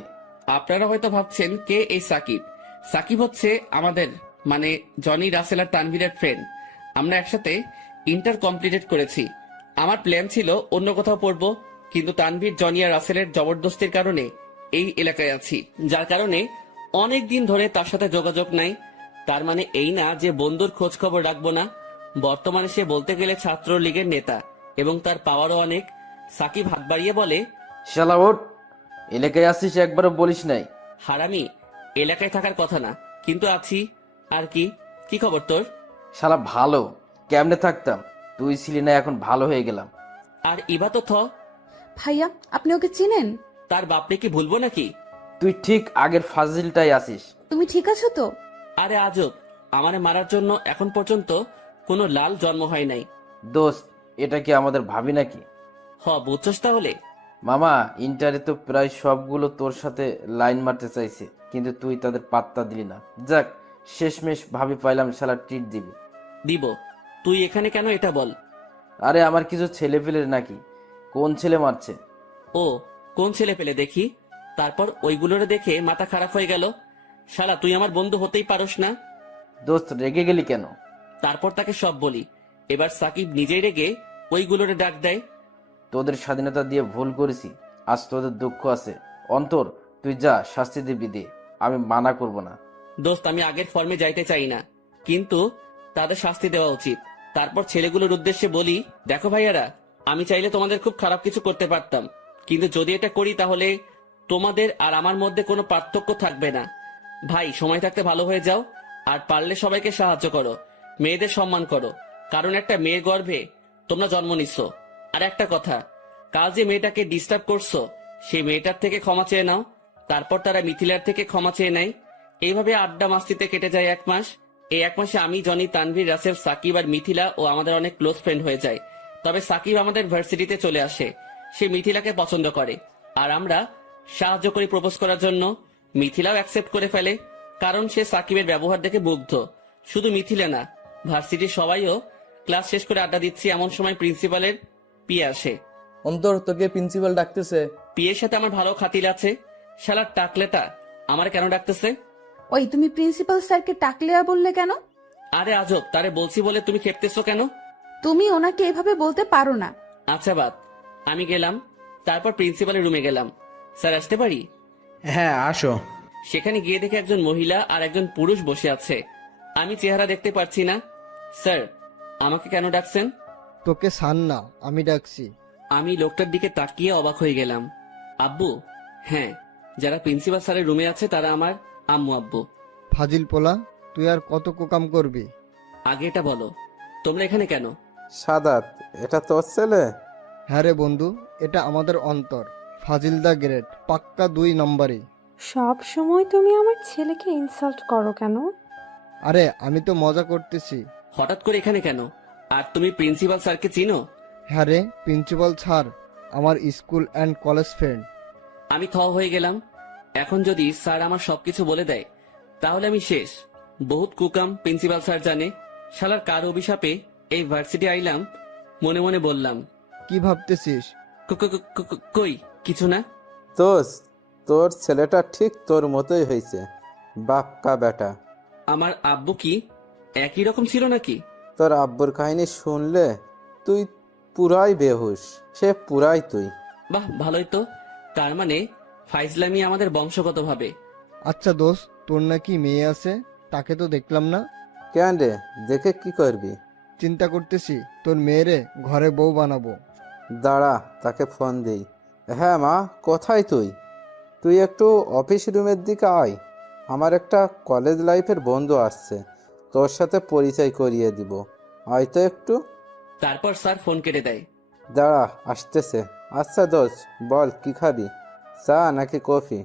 আপনারা হয়তো ভাবছেন কে এই সাকিব? সাকিব হচ্ছে আমাদের, মানে জনি, রাসেল আর তানভীরের ফ্রেন্ড। আমরা একসাথে ইন্টার কমপ্লিটেড করেছি। আমার প্ল্যান ছিল অন্য কোথাও পড়বো, কিন্তু তানভীর, জনি আর রাসেলের জবরদস্তির কারণে এই এলাকায় আছি। যার কারণে অনেক দিন ধরে তার সাথে যোগাযোগ নাই। তার মানে এই না যে বন্ধুর খোঁজ খবর রাখবো না। বর্তমানে সে বলতে গেলে ছাত্র লীগের নেতা, এবং তার পাওয়ারও অনেক। সাকিব হাত বাড়িয়ে বলে, শালা ওঠ, এলাকায় আসিস একবারও বলিস নাই। হারামি, এলাকায় থাকার কথা না, কিন্তু আছি। আর কি, কি খবর তোর? শালা ভালো, কেমনে থাকতাম, তুই ছিলি না, এখন ভালো হয়ে গেলাম। আর ইবা তো ভাইয়া আপনি ওকে চিনেন? তার বাপরে কি ভুলবো নাকি? তুই ঠিক আগের ফাজিলটাই আসিস। তুমি ঠিক আছো তো? আরে আজব, আমারে মারার জন্য এখন পর্যন্ত কোনো লাল জন্ম হয় নাই। দোস্ত, এটা কি আমাদের ভাবি নাকি? বুঝছস তাহলে? মামা, ইন্টারে তো প্রায় সবগুলো তোর সাথে লাইন মারতে চাইছে, কিন্তু তুই তাদের পাত্তা দিলি না। যাক, শেষমেশ ভাবি পাইলাম শালা ট্রিট দিবি। দিব। তুই এখানে কেন এটা বল। আরে আমার কিছু ছেলে পেলে নাকি? কোন ছেলে মারছে? ও, কোন ছেলে পেলে দেখি। তারপর ওইগুলোরে দেখে মাথা খারাপ হয়ে গেল। শালা তুই আমার বন্ধু হতেই পারোস না। দোস্ত, রেগে গেলি কেন? তারপর তাকে সব বলি। এবার সাকিব নিজেই রেগে ওইগুলোরে ডাক দেয়। তোদের স্বাধীনতা দিয়ে ভুল করেছি, আজ তোদের দুঃখ আছে। অন্তর, তুই যা, শাস্তি দিবি দে, আমি মানা করব না। দোস্ত, আমি আগের ফর্মে যাইতে চাই না, কিন্তু তাদের শাস্তি দেওয়া উচিত। তারপর ছেলেগুলোর উদ্দেশ্যে বলি, দেখো ভাইয়ারা, আমি চাইলে তোমাদের খুব খারাপ কিছু করতে পারতাম, কিন্তু যদি এটা করি তাহলে তোমাদের আর আমার মধ্যে কোনো পার্থক্য থাকবে না। ভাই, সময় থাকতে ভালো হয়ে যাও, আর পারলে সবাইকে সাহায্য করো, মেয়েদের সম্মান করো, কারণ একটা মেয়ের গর্ভে তোমরা জন্ম নিচ্ছ। আর একটা কথা, কাল যে মেয়েটাকে ডিস্টার্ব করছো, সেই মেয়েটার থেকে ক্ষমা চেয়ে নাও। তারপর তারা মিথিলার থেকে ক্ষমা চেয়ে নেয়। এইভাবে আড্ডা মাস্তিতে কেটে যায় 1 মাস। এই 1 মাসে আমি, জনি, তানভীর, রাসেল, সাকিব আর মিথিলা ও আমাদের অনেক ক্লোজ ফ্রেন্ড হয়ে যায়। তবে সাকিব আমাদের ভার্সিটিতে চলে আসে। সে মিথিলাকে পছন্দ করে, আর আমরা সাহায্য করি প্রপোজ করার জন্য। মিথিলাও অ্যাকসেপ্ট করে ফেলে, কারণ সে সাকিবের ব্যবহার দেখে মুগ্ধ। শুধু মিথিলা না, ভার্সিটির সবাইও ক্লাস শেষ করে আড্ডা দিচ্ছি, এমন সময় প্রিন্সিপালের পিয়ে আসে। অন্তর, তোকে প্রিন্সিপাল ডাকতেছে। পিয়ের সাথে আমার ভালো খাতির আছে। শালার টাকলেটা আমার কেন ডাকতেছে? ওই, তুমি প্রিন্সিপাল স্যারকে টাকলেয়া বললে কেন? আরে আজব, তারে বলছি বলে তুমি খেপতেছো কেন? তুমি ওনাকে এভাবে বলতে পারো না। আচ্ছা বাদ। আমি গেলাম, তারপর প্রিন্সিপালের রুমে গেলাম। স্যার, আসতে পারি? হ্যাঁ, আসো। সেখানে গিয়ে দেখে একজন মহিলা আর একজন পুরুষ বসে আছে। আমি চেহারা দেখতে পারছি না। স্যার, আমাকে কেন ডাকছেন? তোকে সান না, আমি ডাকছি। আমি লোকটার দিকে তাকিয়ে অবাক হয়ে গেলাম। আব্বু? হ্যাঁ, যারা প্রিন্সিপাল স্যারের রুমে আছে তারা আমার আম্মু আব্বু। ফাজিল পোলা, তুই আর কত কোকাম করবি? আগে এটা বলো, তোমরা এখানে কেন? সাদাত, এটা তোর ছেলে? হ্যাঁ রে বন্ধু, এটা আমাদের অন্তর, ফাজিল দা গ্রেট, পাক্কা 2 নম্বরই। সব সময় তুমি আমার ছেলেকে ইনসাল্ট করো কেন? আরে আমি তো মজা করতেছি। হঠাৎ করে এখানে কেন? আর তুমি প্রিন্সিপাল স্যারকে চিনো? হ্যাঁ রে, প্রিন্সিপাল স্যার আমার স্কুল অ্যান্ড কলেজ ফ্রেন্ড। আমি থ হয়ে গেলাম। এখন যদি স্যার আমার সবকিছু বলে দেয় তাহলে আমি শেষ। বহুত কুকাম প্রিন্সিপাল স্যার জানে। শালার কার অভিশাপে এই ভার্সিটি আইলাম। মনে মনে বললাম, কি ভাবতেছিস? কই কিছু না। দোস্ত, তোর ছেলেটা ঠিক তোর মতোই হয়েছে, বাক্কা বেটা। আমার আব্বু কি একই রকম ছিল নাকি? তোর আব্বুর কাহিনী শুনলে তুই পুরাই বেহুশ, সে পুরাই তুই। বাহ, ভালোই তো। তার মানে ফাইজলামি আমাদের বংশগতভাবে। আচ্ছা দোস্ত, তোর নাকি মেয়ে আছে, তাকে তো দেখলাম না। কেন রে, দেখে কি করবি? চিন্তা করতেছি তোর মেয়েরে ঘরে বউ বানাবো। দাঁড়া, তাকে ফোন দেই। হ্যাঁ মা, কোথায় তুই? তুই একটু অফিস রুমের দিকে আয়, আমার একটা কলেজ লাইফের বন্ধু আসছে, তোর সাথে পরিচয় করিয়ে দিব। আয় তো একটু। তারপর স্যার ফোন কেটে দেয়। দাঁড়া, আসতেছে। আচ্ছা দোস্ত, বল কি খাবি, চা নাকি কফি?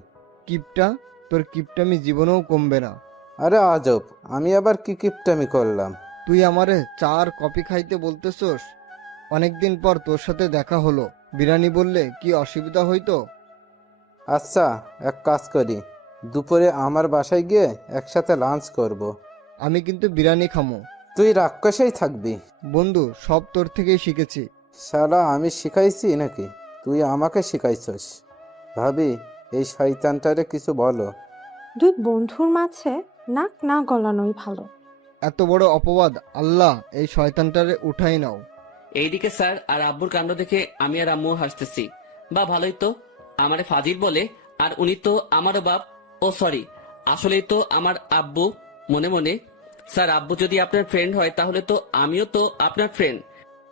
কিপটা, তোর কিপটামি জীবনেও কমবে না। আরে আজব, আমি আবার কি কিপটামি করলাম? তুই আমারে চা আর কফি খাইতে বলতেছস? অনেকদিন পর তোর সাথে দেখা হলো, বিরিয়ানি বললে কি অসুবিধা হইতো? আচ্ছা, এক কাজ করি, দুপুরে আমার বাসায় গিয়ে একসাথে লাঞ্চ করব। আমি কিন্তু বিরিয়ানি খামো। তুই রাক্ষসেই থাকবি। বন্ধু, সব তোর থেকেই শিখেছি। শালা আমি শিখাইছি নাকি? তুই আমাকে শিখাইছস? ভাবি, এই শয়তানটারে কিছু বলো। দুই বন্ধুর মাঝে নাক না গলানোই ভালো। এত বড় অপবাদ, আল্লাহ এই শয়তানটারে উঠাই নাও। এইদিকে স্যার আর আব্বুর কাণ্ড দেখে আমি আর আম্মু হাসতেছি। বা ভালোই তো, আমারে ফাজিল বলে, আর উনি তো আমারও বাপ। ও সরি, আসলেই তো আমার আব্বু। মনে মনে, স্যার আব্বু যদি আপনার ফ্রেন্ড হয় তাহলে তো আমিও তো আপনার ফ্রেন্ড।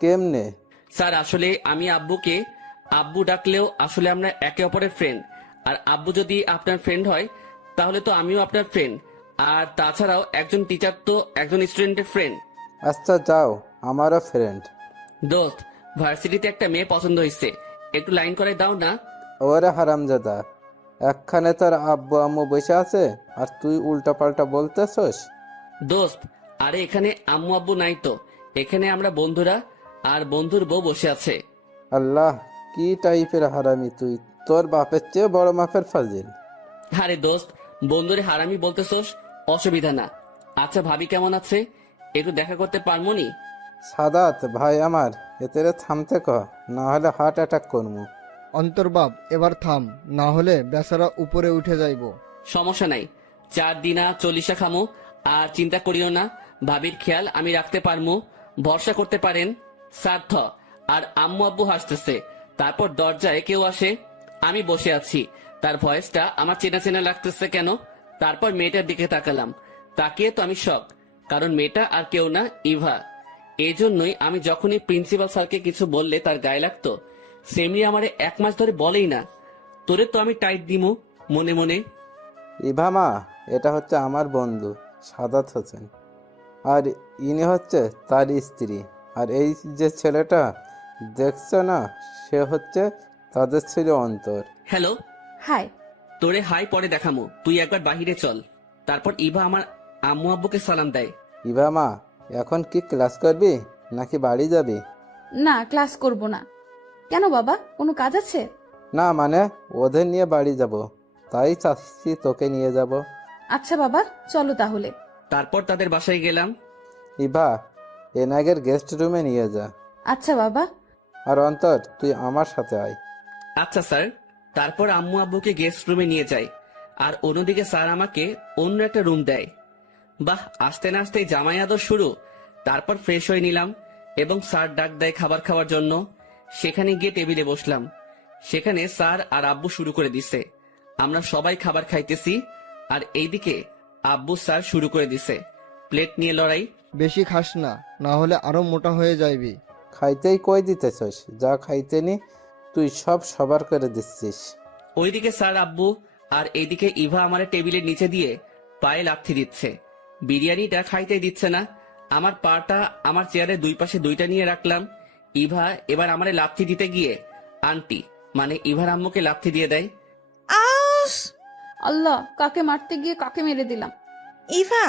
কেমনে? স্যার আসলে আমি আব্বুকে আব্বু ডাকলেও আসলে আমরা একে অপরের ফ্রেন্ড। আর আব্বু যদি আপনার ফ্রেন্ড হয় তাহলে তো আমিও আপনার ফ্রেন্ড। আর তাছাড়াও একজন টিচার তো একজন স্টুডেন্টের ফ্রেন্ড। আচ্ছা যাও, আমারও ফ্রেন্ড। দোস্ত, ভার্সিটিতে একটা মেয়ে পছন্দ হয়েছে, একটু লাইন করে দাও না। ওরে হারামজাদা, একখানে তোর আব্বু আম্মু বসে আছে আর তুই উল্টা পাল্টা বলতেছস? দোস্ত, আরে এখানে আম্মু আব্বু নাই তো, এখানে আমরা বন্ধুরা আর বন্ধুর বউ বসে আছে। আল্লাহ, কি টাইপের হারামি তুই? তোর বাপের চেয়ে বড় মাপের ফাজিল। আরে দোস্ত, বন্ধুরে হারামি বলতেছোস, অসুবিধা না। আচ্ছা ভাবি কেমন আছে? একটু দেখা করতে পারমুনি? সাদাত ভাই আমার, এতেরে থামতে ক, না হলে হার্ট অ্যাটাক করবো। অন্তর্বাব এবার থাম, না হলে বেচারা উপরে উঠে যাইব। সমস্যা নাই, 4 দিনা 40 খামু। আর চিন্তা করিও না, ভাবির খেয়াল আমি রাখতে পারমু, ভরসা করতে পারেন। সার্থ আর আম্মু আব্বু হাসতেছে। তারপর দরজায় কেউ আসে, আমি বসে আছি। তার ভয়েসটা আমার চেনা চেনা লাগতেছে কেন? তারপর মেয়েটার দিকে তাকালাম, তাকিয়ে তো আমি শক, কারণ মেয়েটা আর কেউ না, ইভা। এই জন্যই আমি যখনই প্রিন্সিপাল স্যারকে কিছু বললে তার গায়ে লাগতো, সেমনি আমারে 1 মাস ধরে বলেই না, তোরে তো আমি টাইট দিমু মনে মনে। ইভা মা, এটা হচ্ছে আমার বন্ধু সাদাত হোসেন, আর ইনি হচ্ছে তার স্ত্রী। আর এই যে ছেলেটা দেখছো না, সে হচ্ছে তাদের ছিল অন্তর। হ্যালো। হাই। তোরে হাই পরে দেখামো, তুই একবার বাহিরে চল। তারপর ইভা আমার আম্মু আব্বুকে সালাম দেয়। ইভা মা, এখন কি ক্লাস করবি নাকি বাড়ি যাবি? না, ক্লাস করব না। কেন বাবা, কোনো কাজ আছে? না মানে, ওদের নিয়ে বাড়ি যাব, তাই চাচ্ছি তোকে নিয়ে যাব। আচ্ছা বাবা, চলো তাহলে। তারপর তাদের বাসায় গেলাম। ইভা, এনাগের গেস্ট রুমে নিয়ে যা। আচ্ছা বাবা। আর অন্তর, তুই আমার সাথে আয়। আচ্ছা স্যার। তারপর আম্মু আব্বুকে গেস্ট রুমে নিয়ে যায়, আর অন্যদিকে স্যার আমাকে অন্য একটা রুম দেয়। বাহ, আসতে না আসতেই জামাই আদর শুরু। তারপর ফ্রেশ হয়ে নিলাম এবং স্যার ডাক দেয় খাবার খাওয়ার জন্য। সেখানে গিয়ে টেবিলে বসলাম। সেখানে স্যার আর আব্বু শুরু করে দিছে। আমরা সবাই খাবার খাইতেছি, আর এইদিকে আব্বু স্যার শুরু করে দিছে প্লেট নিয়ে লড়াই। বেশি খাস না, না হলে আরো মোটা হয়ে যাইবি। খাইতেই কই দিতেছস, যা খাইতে নি তুই সব সবার করে দিচ্ছিস। ওইদিকে স্যার আব্বু, আর এইদিকে ইভা আমার টেবিলের নিচে দিয়ে পায়ে লাথি দিচ্ছে। বিরিয়ানিটা খাইতে দিচ্ছে না। আমার পাটা আমার চেয়ারের দুই পাশে দুইটা নিয়ে রাখলাম। ইভা এবার আমারে লাথি দিতে গিয়ে আন্টি মানে ইভার আম্মুকে লাথি দিয়ে দেয়। আউস! আল্লাহ, কাকে মারতে গিয়ে কাকে মেরে দিলাম। ইভা,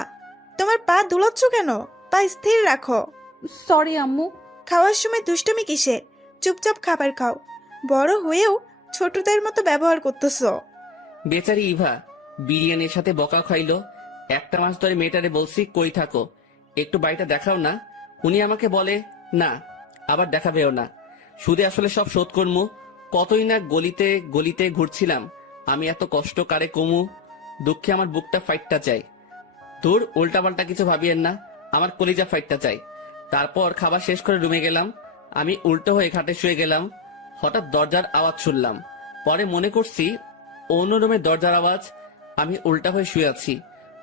তোমার পা দুলাচ্ছ কেন? পা স্থির রাখো। সরি আম্মু। খাওয়ার সময় দুষ্টুমি কিসের? চুপচাপ খাবার খাও। বড় হয়েও ছোটদের মতো ব্যবহার করতেছো। বেচারি ইভা বিরিয়ানির সাথে বকা খাইলো। 1 মাস ধরে মেয়েটারে বলছি কই থাকো, একটু বাড়িটা দেখাও না। উনি আমাকে বলে না, আবার দেখাবেও না। সুদে আসলে সব শোধ করমু। কতই না গলিতে গলিতে ঘুরছিলাম। আমি এত কষ্ট কারে কমু। দুঃখে আমার বুকটা ফাইটটা চাই। দূর, উল্টাপাল্টা কিছু ভাবিয়েন না, আমার কলিজা ফাইটটা চাই। তারপর খাবার শেষ করে রুমে গেলাম। আমি উল্টো হয়ে খাটে শুয়ে গেলাম। হঠাৎ দরজার আওয়াজ শুনলাম। পরে মনে করছি অন্য রুমের দরজার আওয়াজ। আমি উল্টা হয়ে শুয়ে আছি,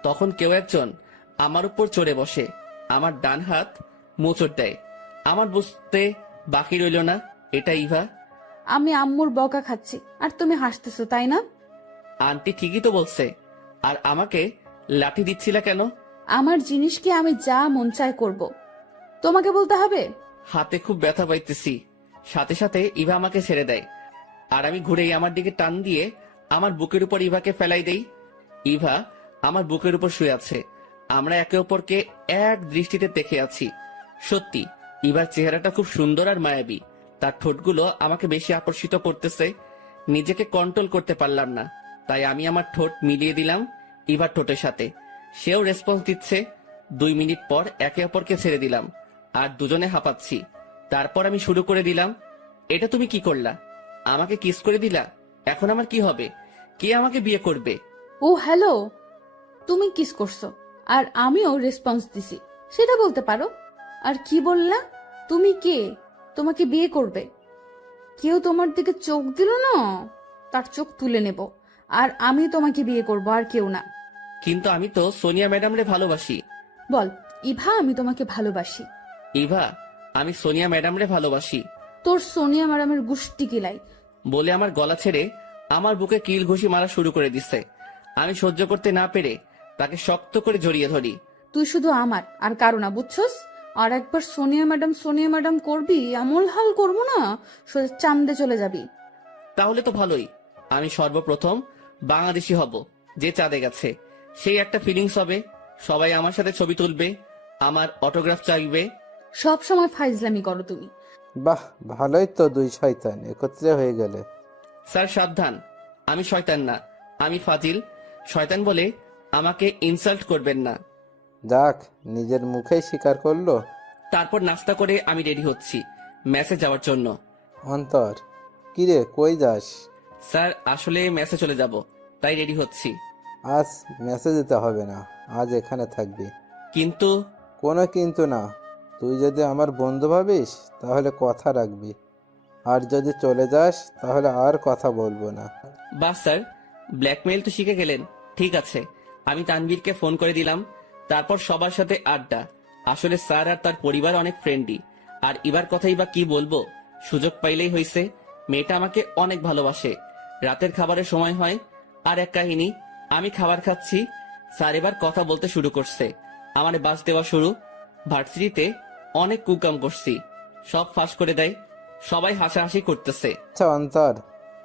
তখন কেউ একজন আমার উপর চড়ে বসে আমার ডান হাত মোচড় দেয়। আমার বুঝতে বাকি রইল না এটা ইভা। আমি আম্মুর বকা খাচ্ছি আর তুমি হাসতেছো, তাই না? আন্টি ঠিকই তো বলছে। আর আমাকে লাঠি দিচ্ছিল কেন? আমার জিনিস কি আমি যা মন চায় করব, তোমাকে বলতে হবে? হাতে খুব ব্যথা পাইতেছি। সাথে সাথে ইভা আমাকে ছেড়ে দেয়, আর আমি ঘুরেই আমার দিকে টান দিয়ে আমার বুকের উপর ইভাকে ফেলাই দেই। ইভা আমার বুকের উপর শুয়ে আছে। আমরা একে অপরকে এক দৃষ্টিতে দেখে আছি। সত্যি ইভার চেহারাটা খুব সুন্দর আর মায়াবী। তার ঠোঁটগুলো আমাকে বেশি আকর্ষিত করতেছে। নিজেকে কন্ট্রোল করতে পারলাম না, তাই আমি আমার ঠোঁট মিলিয়ে দিলাম ইভার ঠোঁটের সাথে। সেও রেসপন্স দিচ্ছে। 2 মিনিট পর একে অপরকে ছেড়ে দিলাম, আর দুজনে হাঁপাচ্ছি। তারপর আমি শুরু করে দিলাম, এটা তুমি কি করলা? আমাকে কিস করে দিলা। এখন আমার কি হবে? কে আমাকে বিয়ে করবে? ও হ্যালো, তুমি কিস করছো আর আমিও রেসপন্স দিছি, সেটা বলতে পারো। আর কি বললা? তুমি কে? তোমাকে বিয়ে করবে? কেউ তোমার দিকে চোখ দিল না, তার চোখ তুলে নেব। আর আমি তোমাকে বিয়ে করব, আর কেউ না। কিন্তু আমি তো সোনিয়া ম্যাডামরে ভালোবাসি। বল ইভা, আমি তোমাকে ভালোবাসি। ইভা, আমি সোনিয়া ম্যাডামরে ভালোবাসি। তোর সোনিয়া ম্যাডামের গুষ্টি কিলাই। বলে আমার গলা ছেড়ে আমার বুকে কিল ঘুষি মারা শুরু করে দিচ্ছে। আমি সহ্য করতে না পেরে তাকে শক্ত করে জড়িয়ে ধরি। তুই শুধু আমার আর কারো না, বুঝছস? আর একবার সোনিয়া ম্যাডাম করবি, আমল হাল করবো না, সোজা চান্দে চলে যাবি। তাহলে তো ভালোই। আমি সর্বপ্রথম বাংলাদেশি হব যে চাঁদে গেছে। সেই একটা ফিলিংস হবে। সবাই আমার সাথে ছবি তুলবে, আমার অটোগ্রাফ চাইবে। সব সময় ফাইজলামি করো তুমি। বাহ, ভালোই তো, দুই শয়তান একত্রে হয়ে গেলে। স্যার সাবধান, আমি শয়তান না, আমি ফাজিল। শয়তান বলে আমাকে ইনসাল্ট করবেন না। যাক, নিজের মুখেই স্বীকার করলো। তারপর নাস্তা করে আমি রেডি হচ্ছি মেসে যাওয়ার জন্য। অন্তর, কিরে কই যাস? স্যার আসলে মেসে চলে যাব, তাই রেডি হচ্ছি। আজ মেসেজ দিতে হবে না, আজ এখানে থাকবি। কিন্তু কোনো কিন্তু না, তুই যদি আমার বন্ধু ভাবিস তাহলে কথা রাখবি, আর যদি চলে যাস তাহলে আর কথা বলবো না। বাস স্যার, ব্ল্যাকমেইল তো শিখে গেলেন। ঠিক আছে, আমি তানভীরকে ফোন করে দিলাম। তারপর সবার সাথে আড্ডা। আসলে স্যার আর তার পরিবার অনেক ফ্রেন্ডলি, আর এবার কথাই বা কি বলবো, সুযোগ পাইলেই হইছে। মেয়েটা আমাকে অনেক ভালোবাসে। রাতের খাবারের সময় হয়, আর এক কাহিনী, আমি খাবার খাচ্ছি, স্যার এবার কথা বলতে শুরু করছে। আমার বাস দেওয়া শুরু। ভার্সিটিতে অনেক কুকাম করছি, সব ফাঁস করে দেয়। সবাই হাসাহাসি করতেছে। আচ্ছা অন্তর,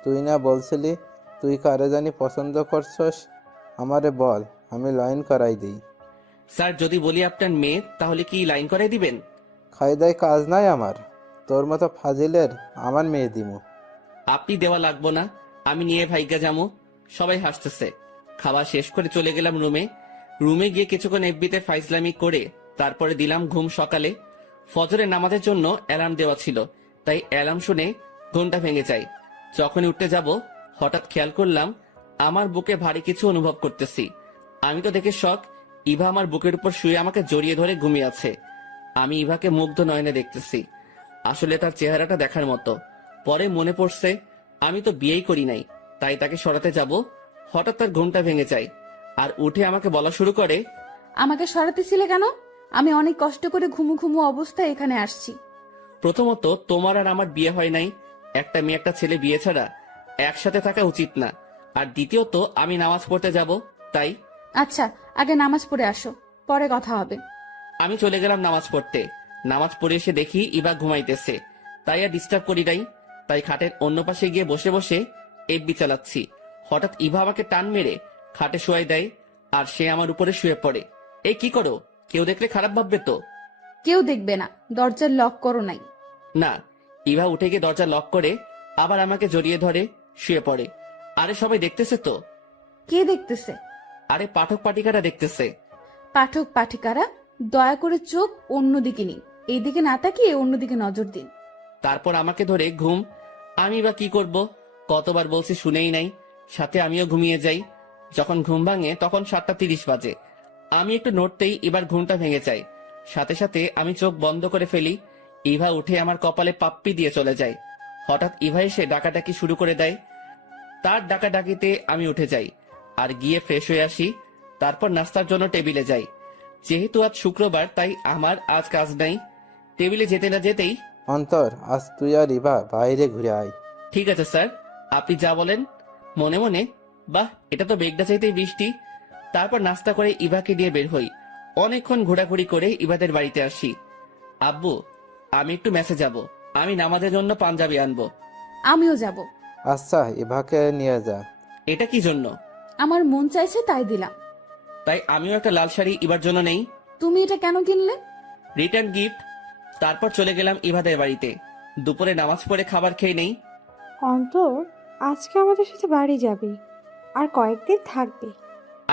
তুই না বলছিলি তুই কারে জানি পছন্দ করছস? আমারে বল, আমি লাইন করাই দিই। স্যার যদি বলি আপনার মেয়ে, তাহলে কি লাইন করাই দিবেন? খায়দায় কাজ নাই আমার, তোর মতো ফাজিলের আমার মেয়ে দিমু। আপনি দেওয়া লাগবো না, আমি নিয়ে ভাইগা যামু। সবাই হাসতেছে। খাওয়া শেষ করে চলে গেলাম রুমে গিয়ে কিছুক্ষণ এফবিতে ফাইজলামি করে তারপরে দিলাম ঘুম। সকালে ফজরের নামাজের জন্য অ্যালার্ম দেওয়া ছিল, তাই অ্যালার্ম শুনে ঘুমটা ভেঙে যায়। যখনই উঠতে যাব, হঠাৎ খেয়াল করলাম আমার বুকে ভারী কিছু অনুভব করতেছি। আমি তো দেখে শক, ইভা আমার বুকের উপর শুয়ে আমাকে জড়িয়ে ধরে ঘুমিয়ে আছে। আমি ইভাকে মুগ্ধ নয়নে দেখতেছি। আসলে তার চেহারাটা দেখার মতো। পরে মনে পড়ছে আমি তো বিয়েই করি নাই, তাই তাকে সরাতে যাব। হঠাৎ তার ঘুমটা ভেঙে যায়, আর উঠে আমাকে বলা শুরু করে, আমাকে সরাতেছিলে কেন? আমি অনেক কষ্ট করে ঘুমু ঘুমু অবস্থায় এখানে আসছি। প্রথমত তোমার আর আমার বিয়ে হয় নাই, একটা মেয়ে একটা ছেলে বিয়ে ছাড়া একসাথে থাকা উচিত না। আর দ্বিতীয়ত আমি নামাজ পড়তে যাব, তাই আচ্ছা, আগে নামাজ পড়ে আসো, পরে কথা হবে। আমি চলে গেলাম নামাজ পড়তে। নামাজ পড়ে এসে দেখি ইভা ঘুমাইতেছে, তাই আর ডিস্টার্ব করি নাই। তাই খাটের অন্য পাশে গিয়ে বসে বসে এফবি চালাচ্ছি। হঠাৎ ইভা আমাকে টান মেরে খাটে শোয়াই দেয়, আর সে আমার উপরে শুয়ে পড়ে। এই কি করো? কেউ দেখলে খারাপ ভাববে তো? কেউ দেখবে না, দরজার লক করো নাই? না। ইভা উঠে গিয়ে দরজা লক করে আবার আমাকে জড়িয়ে ধরে শুয়ে পড়ে। আরে সবাই দেখতেছে তো? কে দেখতেছে? আরে পাঠক পাঠিকারা দেখতেছে। পাঠক পাঠিকারা? দয়া করে চোখ অন্যদিকে নিন, এইদিকে না তাকিয়ে অন্যদিকে নজর দিন। তারপর আমাকে ধরে ঘুম। আমি বা কি করব? কতবার বলছি শুনেই নাই, সাথে আমিও ঘুমিয়ে যাই। যখন ঘুম ভাঙে তখন 7:30 বাজে। আমি একটু নড়তেই এবার ঘুমটা ভেঙে যায়। সাথে সাথে আমি চোখ বন্ধ করে ফেলি। ইভা উঠে আমার কপালে পাপ্পি দিয়ে চলে যায়। হঠাৎ ইভা এসে ডাকাডাকি শুরু করে দেয়। তার ডাকাডাকিতে আমি উঠে যাই আর গিয়ে ফ্রেশ হয়ে আসি। তারপর নাস্তার জন্য টেবিলে যাই। যেহেতু আজ শুক্রবার, তাই আমার আজ কাজ নাই। টেবিলে যেতে না যেতেই, অন্তর, আজ তুই আর ইভা বাইরে ঘুরে আয়। ঠিক আছে স্যার, আপনি যা বলেন। মনে মনে, বাহ, এটা তো বেগটা চাইতেই বৃষ্টি। তারপর নাস্তা করে ইভাকে নিয়ে বের হই। অনেকক্ষণ ঘোরাঘুরি করে ইভাদের বাড়িতে আসি। আব্বু, আমি একটু মেসে যাব, আমি নামাজের জন্য পাঞ্জাবি আনবো। আমিও যাব। আচ্ছা, ইভাকে নিয়ে যা। এটা কি জন্য? আমার মন চাইছে তাই দিলাম। তাই আমিও একটা লাল শাড়ি ইভার জন্য নেই। তুমি এটা কেন কিনলে? Return gift. তারপর চলে গেলাম ইভাদের বাড়িতে। দুপুরে নামাজ পড়ে খাবার খেয়ে নেই। অন্তর, আজকে আমাদের সাথে বাড়ি যাবি আর কয়েকদিন থাকবি?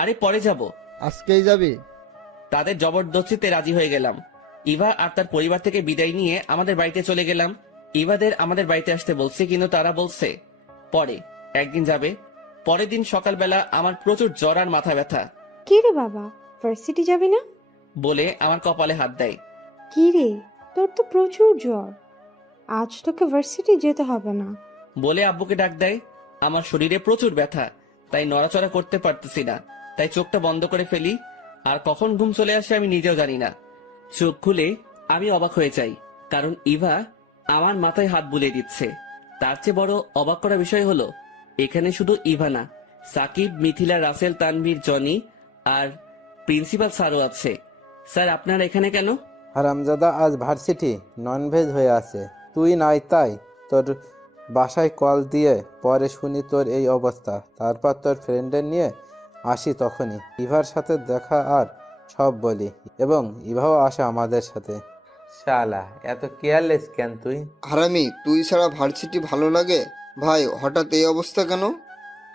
আরে পরে যাব। আজকেই যাবি? তাদের জবরদস্তিতে রাজি হয়ে গেলাম। ইভা আর তার পরিবার থেকে বিদায় নিয়ে আমাদের বাড়িতে চলে গেলাম। ইভাদের আমাদের বাড়িতে আসতে বলছে, কিন্তু তারা বলছে পরে একদিন যাবে। পরের দিন সকালবেলা আমার প্রচুর জ্বর আর মাথা ব্যথা। কি রে বাবা, ভার্সিটি যাবি না? বলে আমার কপালে হাত দেয়। কি রে, তোর তো প্রচুর জ্বর, আজ তোকে ভার্সিটি যেতে হবে না। বলে আব্বুকে ডাক দেয়। আমার শরীরে প্রচুর ব্যথা, তাই নড়াচড়া করতে পারতেছি না। তাই চোখটা বন্ধ করে ফেলি, আর কখন ঘুম চলে আসে আমি নিজেও জানি না। চোখ খুলে আমি অবাক হয়ে যাই, কারণ ইভা আমার মাথায় হাত বুলিয়ে দিচ্ছে। তার চেয়ে বড় অবাক করা বিষয় হলো, এখানে শুধু ইভা না, সাকিব, মিথিলা, রাসেল, তানভীর, জনি আর প্রিন্সিপাল স্যারও আছে। স্যার, আপনারা এখানে কেন? হারামজাদা, আজ ভার্সিটি ননভেজ হয়ে আছে, তুই নাই, তাই তোর বাসায় কল দিয়ে পরে শুনি তোর এই অবস্থা। তারপর তোর ফ্রেন্ডের নিয়ে আসি, তখনই ইভার সাথে দেখা আর সব বলি, এবং ইভাও আসে আমাদের সাথে। শালা এত কেয়ারলেস কেন তুই? হারামি, তুই ছাড়া ভার্সিটি ভালো লাগে? ভাই, হঠাৎ এই অবস্থা কেন?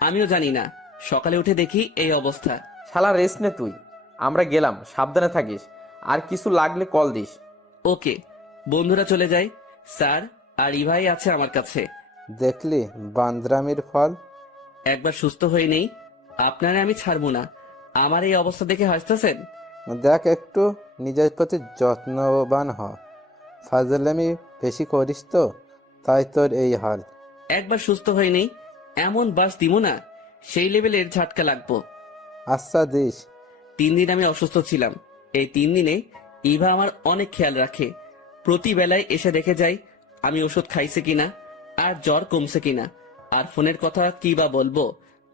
আমিও জানি না, সকালে উঠে দেখি এই অবস্থা। শালা রেস্ট নে তুই, আমরা গেলাম, সাবধানে থাকিস, আর কিছু লাগলে কল দিস। ওকে। বন্ধুরা চলে যায়। স্যার আর ইভাই আছে আমার কাছে। দেখলি বান্দ্রামির ফল। একবার সুস্থ হয়ে নেই, আপনারা আমি ছাড়বো না। আমার এই অবস্থা দেখে হাসতেছেন? দেখ, একটু নিজের প্রতি যত্নবান হ। ফাজলামি বেশি করিস তো, তাই তোর এই হাল। একবার সুস্থ হয়ে নেই, এমন বাস দিব না, সেই লেভেলের ঝাটকা লাগবো। আচ্ছা দিস। 3 দিন আমি অসুস্থ ছিলাম। এই 3 দিনে ইভা আমার অনেক খেয়াল রাখে। প্রতি বেলায় এসে দেখে যায় আমি ওষুধ খাইছে কিনা, আর জ্বর কমছে কিনা। আর ফোনের কথা কি বা বলবো,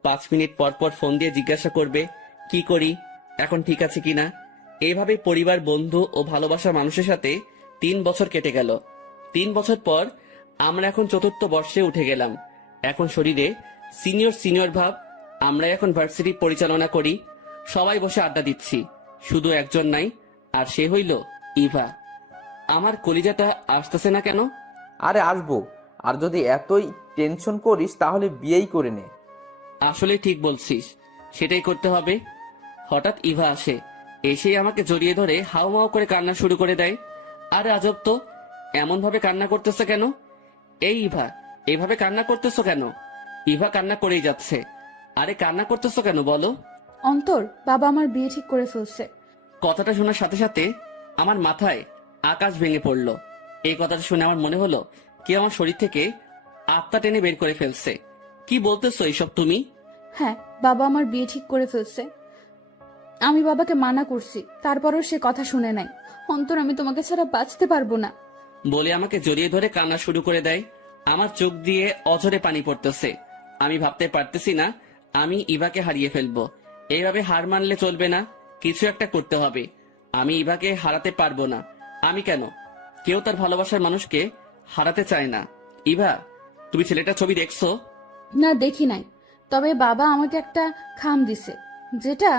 5 মিনিট পর পর ফোন দিয়ে জিজ্ঞাসা করবে কি করি, এখন ঠিক আছে কিনা। এইভাবে পরিবার, বন্ধু ও ভালোবাসার মানুষের সাথে 3 বছর কেটে গেল। 3 বছর পর আমরা এখন 4র্থ বর্ষে উঠে গেলাম। এখন শরীরে সিনিয়র সিনিয়র ভাব। আমরা এখন ভার্সিটি পরিচালনা করি। সবাই বসে আড্ডা দিচ্ছি, শুধু একজন নাই, আর সে হইল ইভা। আমার কলিজাটা আসতেছে না কেন? আরে আসবো, আর যদি এতই টেনশন করিস তাহলে বিয়েই করে নে। আসলে ঠিক বলছিস, সেটাই করতে হবে। হঠাৎ ইভা আসে, এসেই আমাকে জড়িয়ে ধরে হাউমাউ করে কান্না শুরু করে দেয়। আরে আজব তো, এমন ভাবে কান্না করতেছে কেন? এই ইভা, এইভাবে কান্না করতেছো কেন? ইভা কান্না করেই যাচ্ছে। আরে কান্না করতেছো কেন বলো? অন্তর, বাবা আমার বিয়ে ঠিক করে ফেলছে। কথাটা শোনার সাথে সাথে আমার মাথায় আকাশ ভেঙে পড়লো। এই কথাটা শুনে আমার মনে হলো কি আমার শরীর থেকে আত্মা টেনে বের করে ফেলছে। কি বলতেছো এইসব তুমি? হ্যাঁ, বাবা আমার বিয়ে ঠিক করে ফেলছে। আমি বাবাকে মানা করছি, তারপরও সে কথা শুনে নাই। অন্তর, আমি তোমাকে ছাড়া বাঁচতে পারবো না। বলে আমাকে জড়িয়ে ধরে কান্না শুরু করে দেয়। আমার চোখ দিয়ে অঝরে পানি পড়তেছে। আমি ভাবতে পারতেছি না আমি ইভাকে হারিয়ে ফেলবো। এইভাবে হার মানলে চলবে না, কিছু একটা করতে হবে। আমি ইভাকে হারাতে পারবো না। আমি কেন? কেউ তার ভালোবাসার মানুষকে হারাতে চায় না। ইভা, তুমি ছেলেটার ছবি দেখছো? না, দেখি নাই, তবে বাবা আমাকে একটা খাম দিছে, যেটা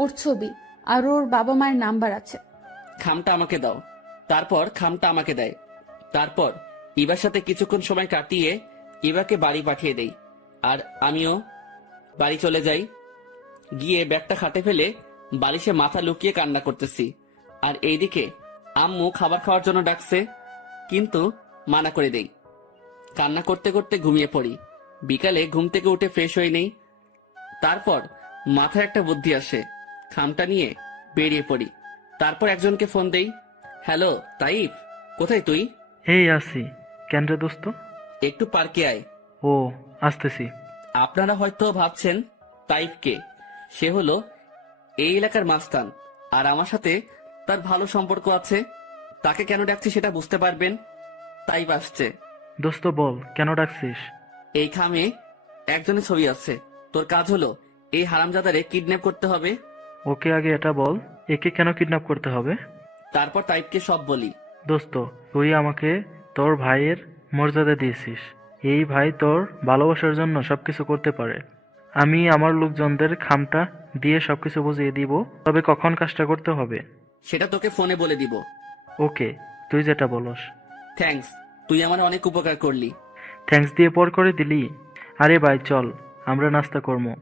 ওর ছবি আর ওর বাবা মায়ের নাম্বার আছে। খামটা আমাকে দাও। তারপর খামটা আমাকে দেয়। তারপর ইভার সাথে কিছুক্ষণ সময় কাটিয়ে ইভাকে বাড়ি পাঠিয়ে দেই, আর আমিও বাড়ি চলে যাই। গিয়ে ব্যাগটা খাটে ফেলে বালিশে মাথা লুকিয়ে কান্না করতেছি। আর এইদিকে আম্মু খাবার খাওয়ার জন্য ডাকছে, কিন্তু মানা করে দেই। কান্না করতে করতে ঘুমিয়ে পড়ি। বিকালে ঘুম থেকে উঠে ফ্রেশ হয়ে নেই। তারপর মাথায় একটা বুদ্ধি আসে, খামটা নিয়ে বেরিয়ে পড়ি। তারপর একজনকে ফোন দেই। হ্যালো তাইফ, কোথায় তুই? এই আছি। কেন রে দোস্ত? একটু পার্কে আয়। ও, আসতেছি। আপনারা হয়তো ভাবছেন তাইফ কে। সে হলো এই এলাকার মাস্তান, আর আমার সাথে তার ভালো সম্পর্ক আছে। তাকে কেন ডাকছি সেটা বুঝতে পারবেন। তাইফ আসছে। দোস্ত বল, কেন ডাকছিস? এই খামে একজনের ছবি আছে। তোর কাজ হলো এই হারামজাদারে কিডন্যাপ করতে হবে। ওকে আগে এটা বল, একে কেন কিডন্যাপ করতে হবে? তারপর তাইফকে সব বলি। দোস্ত, তুই আমাকে তোর ভাইয়ের মর্যাদা দিয়েছিস। এই ভাই তোর ভালোবাসার জন্য সবকিছু করতে পারে। আমি আমার লোকজনদের খামটা দিয়ে সবকিছু বুঝিয়ে দিব, তবে কখন কাজটা করতে হবে সেটা তোকে ফোনে বলে দিব। ওকে, তুই যেটা বলস। থ্যাঙ্কস, তুই আমার অনেক উপকার করলি। থ্যাঙ্কস দিয়ে পর করে দিলি? আরে ভাই চল, আমরা নাস্তা করবো।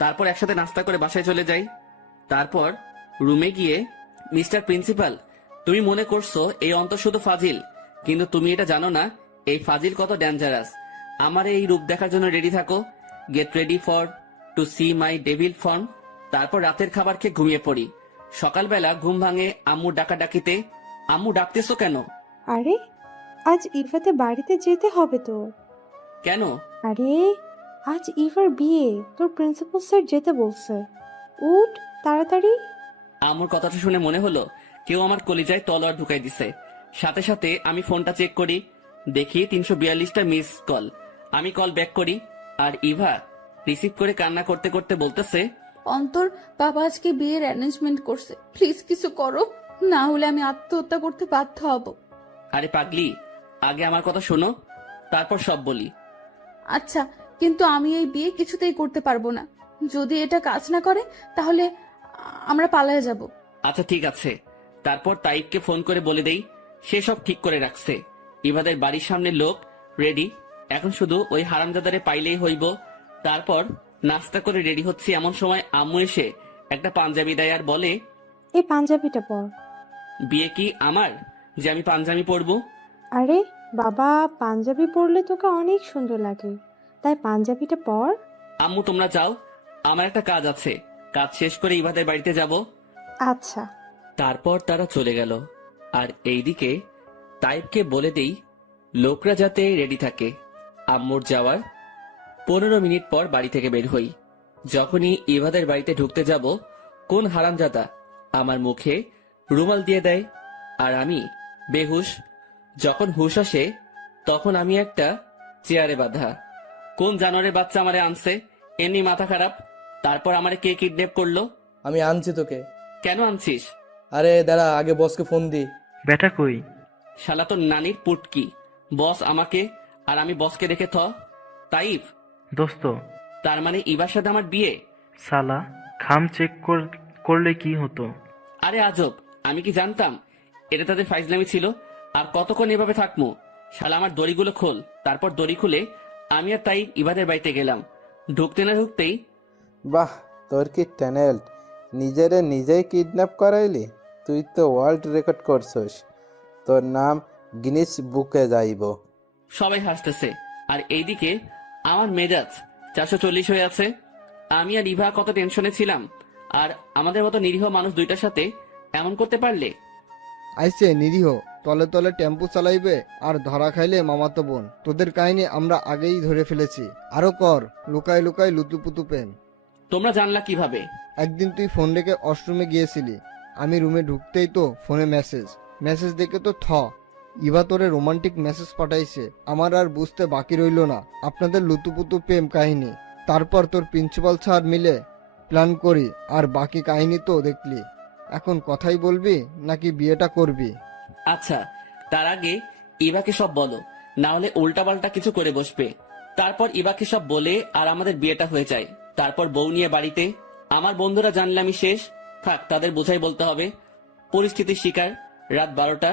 তারপর একসাথে নাস্তা করে বাসায় চলে যাই। তারপর রুমে গিয়ে, মিস্টার প্রিন্সিপাল, তুমি মনে করছো এই অন্তর শুধু ফাজিল, কিন্তু তুমি এটা জানো না এই ফাজিল কত ডেঞ্জারাস। আমার এই রূপ দেখার জন্য রেডি থাকো। Get ready for to see my devil form. তারপর রাতের খাবার খেয়ে ঘুমিয়ে পড়ি। সকালবেলা ঘুম ভাঙে আম্মুর ডাকাডাকিতে। আম্মু ডাকতেছো কেন? আরে, আজ ইভাতে বাড়িতে যেতে হবে তো। কেন? আরে, আজ ইভার বিয়ে, তোর প্রিন্সিপাল স্যার যেতে বলছে। উঠ তাড়াতাড়ি। আম্মুর কথাটা শুনে মনে হলো কেউ আমার কলিজায় তলোয়ার ঢুকাই দিছে। সাথে সাথে আমি ফোনটা চেক করি, দেখি 342টা মিস কল। আমি কল ব্যাক করি, আর ইভা রিসিভ করে কান্না করতে করতে বলতেছে, অন্তর, বাবা আজকে বিয়ের অ্যারেঞ্জমেন্ট করছে, প্লিজ কিছু করো, না হলে আমি আত্মহত্যা করতে বাধ্য হব। আরে পাগলি, আগে আমার কথা শোনো, তারপর সব বলি। আচ্ছা, কিন্তু আমি এই বিয়ে কিছুতেই করতে পারবো না। যদি এটা কাজ না করে তাহলে আমরা পালায়ে যাব। আচ্ছা ঠিক আছে। তারপর তাইফকে ফোন করে বলে দেই সে সব ঠিক করে রাখছে। ইবাদের বাড়ির সামনে লোক রেডি, এখন শুধু ওই হারামজাদারে পাইলেই হইব। তারপর নাস্তা করে রেডি হচ্ছে, এমন সময় আম্মু এসে একটা পাঞ্জাবি দেয় আর বলে, এই পাঞ্জাবিটা পর। বিয়ে কি আমার যে আমি পাঞ্জাবি পরবো? আরে বাবা, পাঞ্জাবি পরলে তোকে অনেক সুন্দর লাগে, তাই পাঞ্জাবিটা পর। আম্মু তোমরা যাও, আমার একটা কাজ আছে, কাজ শেষ করে ইবাদের বাড়িতে যাব। আচ্ছা। তারপর তারা চলে গেল। আর এইদিকে তাইবকে বলে দেই লোকরা যাতে রেডি থাকে। আম্মুর যাওয়ার 15 মিনিট পর বাড়ি থেকে বের হই। যখনই ইবাদের বাড়িতে ঢুকতে যাব, কোন হারামজাদা আমার মুখে রুমাল দিয়ে দেয় আর আমি বেহুশ। যখন হুশ আসে তখন আমি একটা চেয়ারে বাঁধা। কোন জানোয়ারের বাচ্চা আমারে আনছে, এমনি মাথা খারাপ। তারপর আমারে কে কিডন্যাপ করলো? আমি আনছি তোকে। কেন আনছিস? আরে দাঁড়া, আগে বসকে ফোন দি। বেটা কই? শালা তোর নানির পুটকি, বস আমাকে আর আমি বসকে রেখে তাইফ। দোস্ত, তার মানে ইবার সাথে আমার বিয়ে? সালা, খাম চেক করলে কি হতো? আরে আজব, আমি কি জানতাম এটা তাদের ফাইজলামি ছিল। আর কতক্ষণ এভাবে থাকবো? শালা আমার দড়িগুলো খোল। তারপর দড়ি খুলে আমি আর তাই ইবাদের বাড়িতে গেলাম। ঢুকতে না ঢুকতেই, বাহ, তোর কি ট্যালেন্ট! নিজেরে নিজেই কিডন্যাপ করাইলি? তুই তো ওয়ার্ল্ড রেকর্ড করছস। তোর নাম গিনিস বুকে যাইব। সবাই হাসতেছে। আর এইদিকে আমার মেজাজ 440 হয়ে আছে। আমি আর ইভা কত টেনশনে ছিলাম, আর আমাদের মতো নিরীহ মানুষ দুইটার সাথে এমন করতে পারলে। আইসে নিরীহ, তলে তলে টেম্পু চালাইবে আর ধরা খাইলে মামাতো বোন। তোদের কাহিনী আমরা আগেই ধরে ফেলেছি। আরো কর, লুকাই লুকাই লুতুপুতু প্রেম। তোমরা জানলা কিভাবে? একদিন তুই ফোন রেখে ওয়াশরুমে গিয়েছিলি, আমি রুমে ঢুকতেই তো ফোনে মেসেজ দেখে তো ইভা তোরে রোমান্টিক মেসেজ পাঠাইছে। আমার আর বুঝতে বাকি রইল না আপনাদের লুতুপুতু প্রেম কাহিনী। তারপর তোর প্রিন্সিপাল স্যার মিলে প্ল্যান করি, আর বাকি কাহিনী তো দেখলি। এখন কথাই বলবি নাকি বিয়েটা করবি? আচ্ছা, তার আগে ইভাকে সব বলো, না হলে উল্টাপাল্টা কিছু করে বসবে। তারপর ইভাকে সব বলে আর আমাদের বিয়েটা হয়ে যায়। তারপর বউ নিয়ে বাড়িতে। আমার বন্ধুরা জানলে আমি শেষ। থাক, তাদের বোঝাই বলতে হবে। পরিস্থিতির শিকার। রাত 12টা।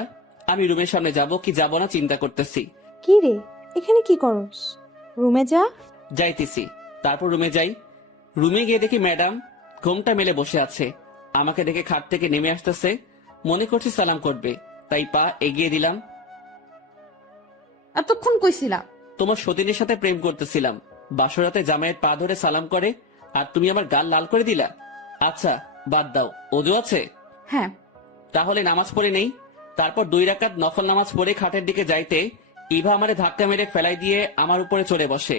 আমি রুমের সামনে যাব কি যাব না চিন্তা করতেছি। কি রে, এখানে কি করস? রুমে যা। যাইতেছি। তারপর রুমে যাই। রুমে গিয়ে দেখি ম্যাডাম ঘোমটা মেলে বসে আছে। আমাকে দেখে খাট থেকে নেমে আসতেছে। মনে করছি সালাম করবে, তাই পা এগিয়ে দিলাম। এতক্ষণ কইছিলা? তোমার সতীনের সাথে প্রেম করতেছিলাম। বাসরাতে জামাইয়ের পা ধরে সালাম করে আর তুমি আমার গাল লাল করে দিলা। আচ্ছা বাদ দাও, ওযু আছে? হ্যাঁ। তাহলে নামাজ পড়ে নেই। তারপর 2 রাকাত নফল নামাজ পড়ে খাটের দিকে যাইতে ইভা আমারে ধাক্কা মেরে ফেলাই দিয়ে আমার উপরে চড়ে বসে।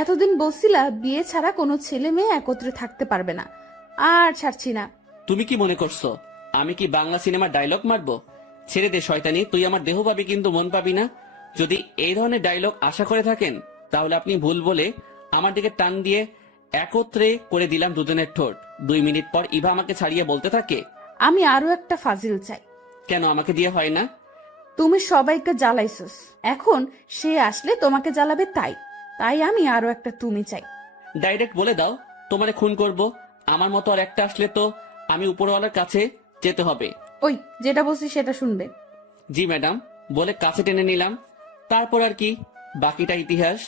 এতদিন বলছিলা বিয়ে ছাড়া কোনো ছেলে মেয়ে একত্রে থাকতে পারবে না, আর ছাড়ছি না। তুমি কি মনে করছো আমি কি বাংলা সিনেমার ডায়লগ মারবো? ছেড়ে দে শয়তানি, তুই আমার দেহ পাবি কিন্তু মন পাবি না। যদি এই ধরনের ডায়লগ আশা করে থাকেন তাহলে আপনি ভুল বলে আমার দিকে টান দিয়ে একত্রে করে দিলাম দুজনের ঠোঁট। 2 মিনিট পর ইভা আমাকে ছাড়িয়ে বলতে থাকে, আমি আরো একটা ফাজিল চাই। কেন আমাকে দিয়ে হয় না? তুমি সবাইকে জ্বালাইছস, এখন সে আসলে তোমাকে জ্বালাবে, তাই আমি আরো একটা তুমি চাই। ডাইরেক্ট বলে দাও তোমারে খুন করব। আমার মতো আর একটা আসলে তো আমি উপরওয়ালার কাছে যেতে হবে। ওই যেটা বলছি সেটা শুনবে। জি ম্যাডাম বলে কাছে টেনে নিলাম। তারপর আর কি, বাকিটা ইতিহাস।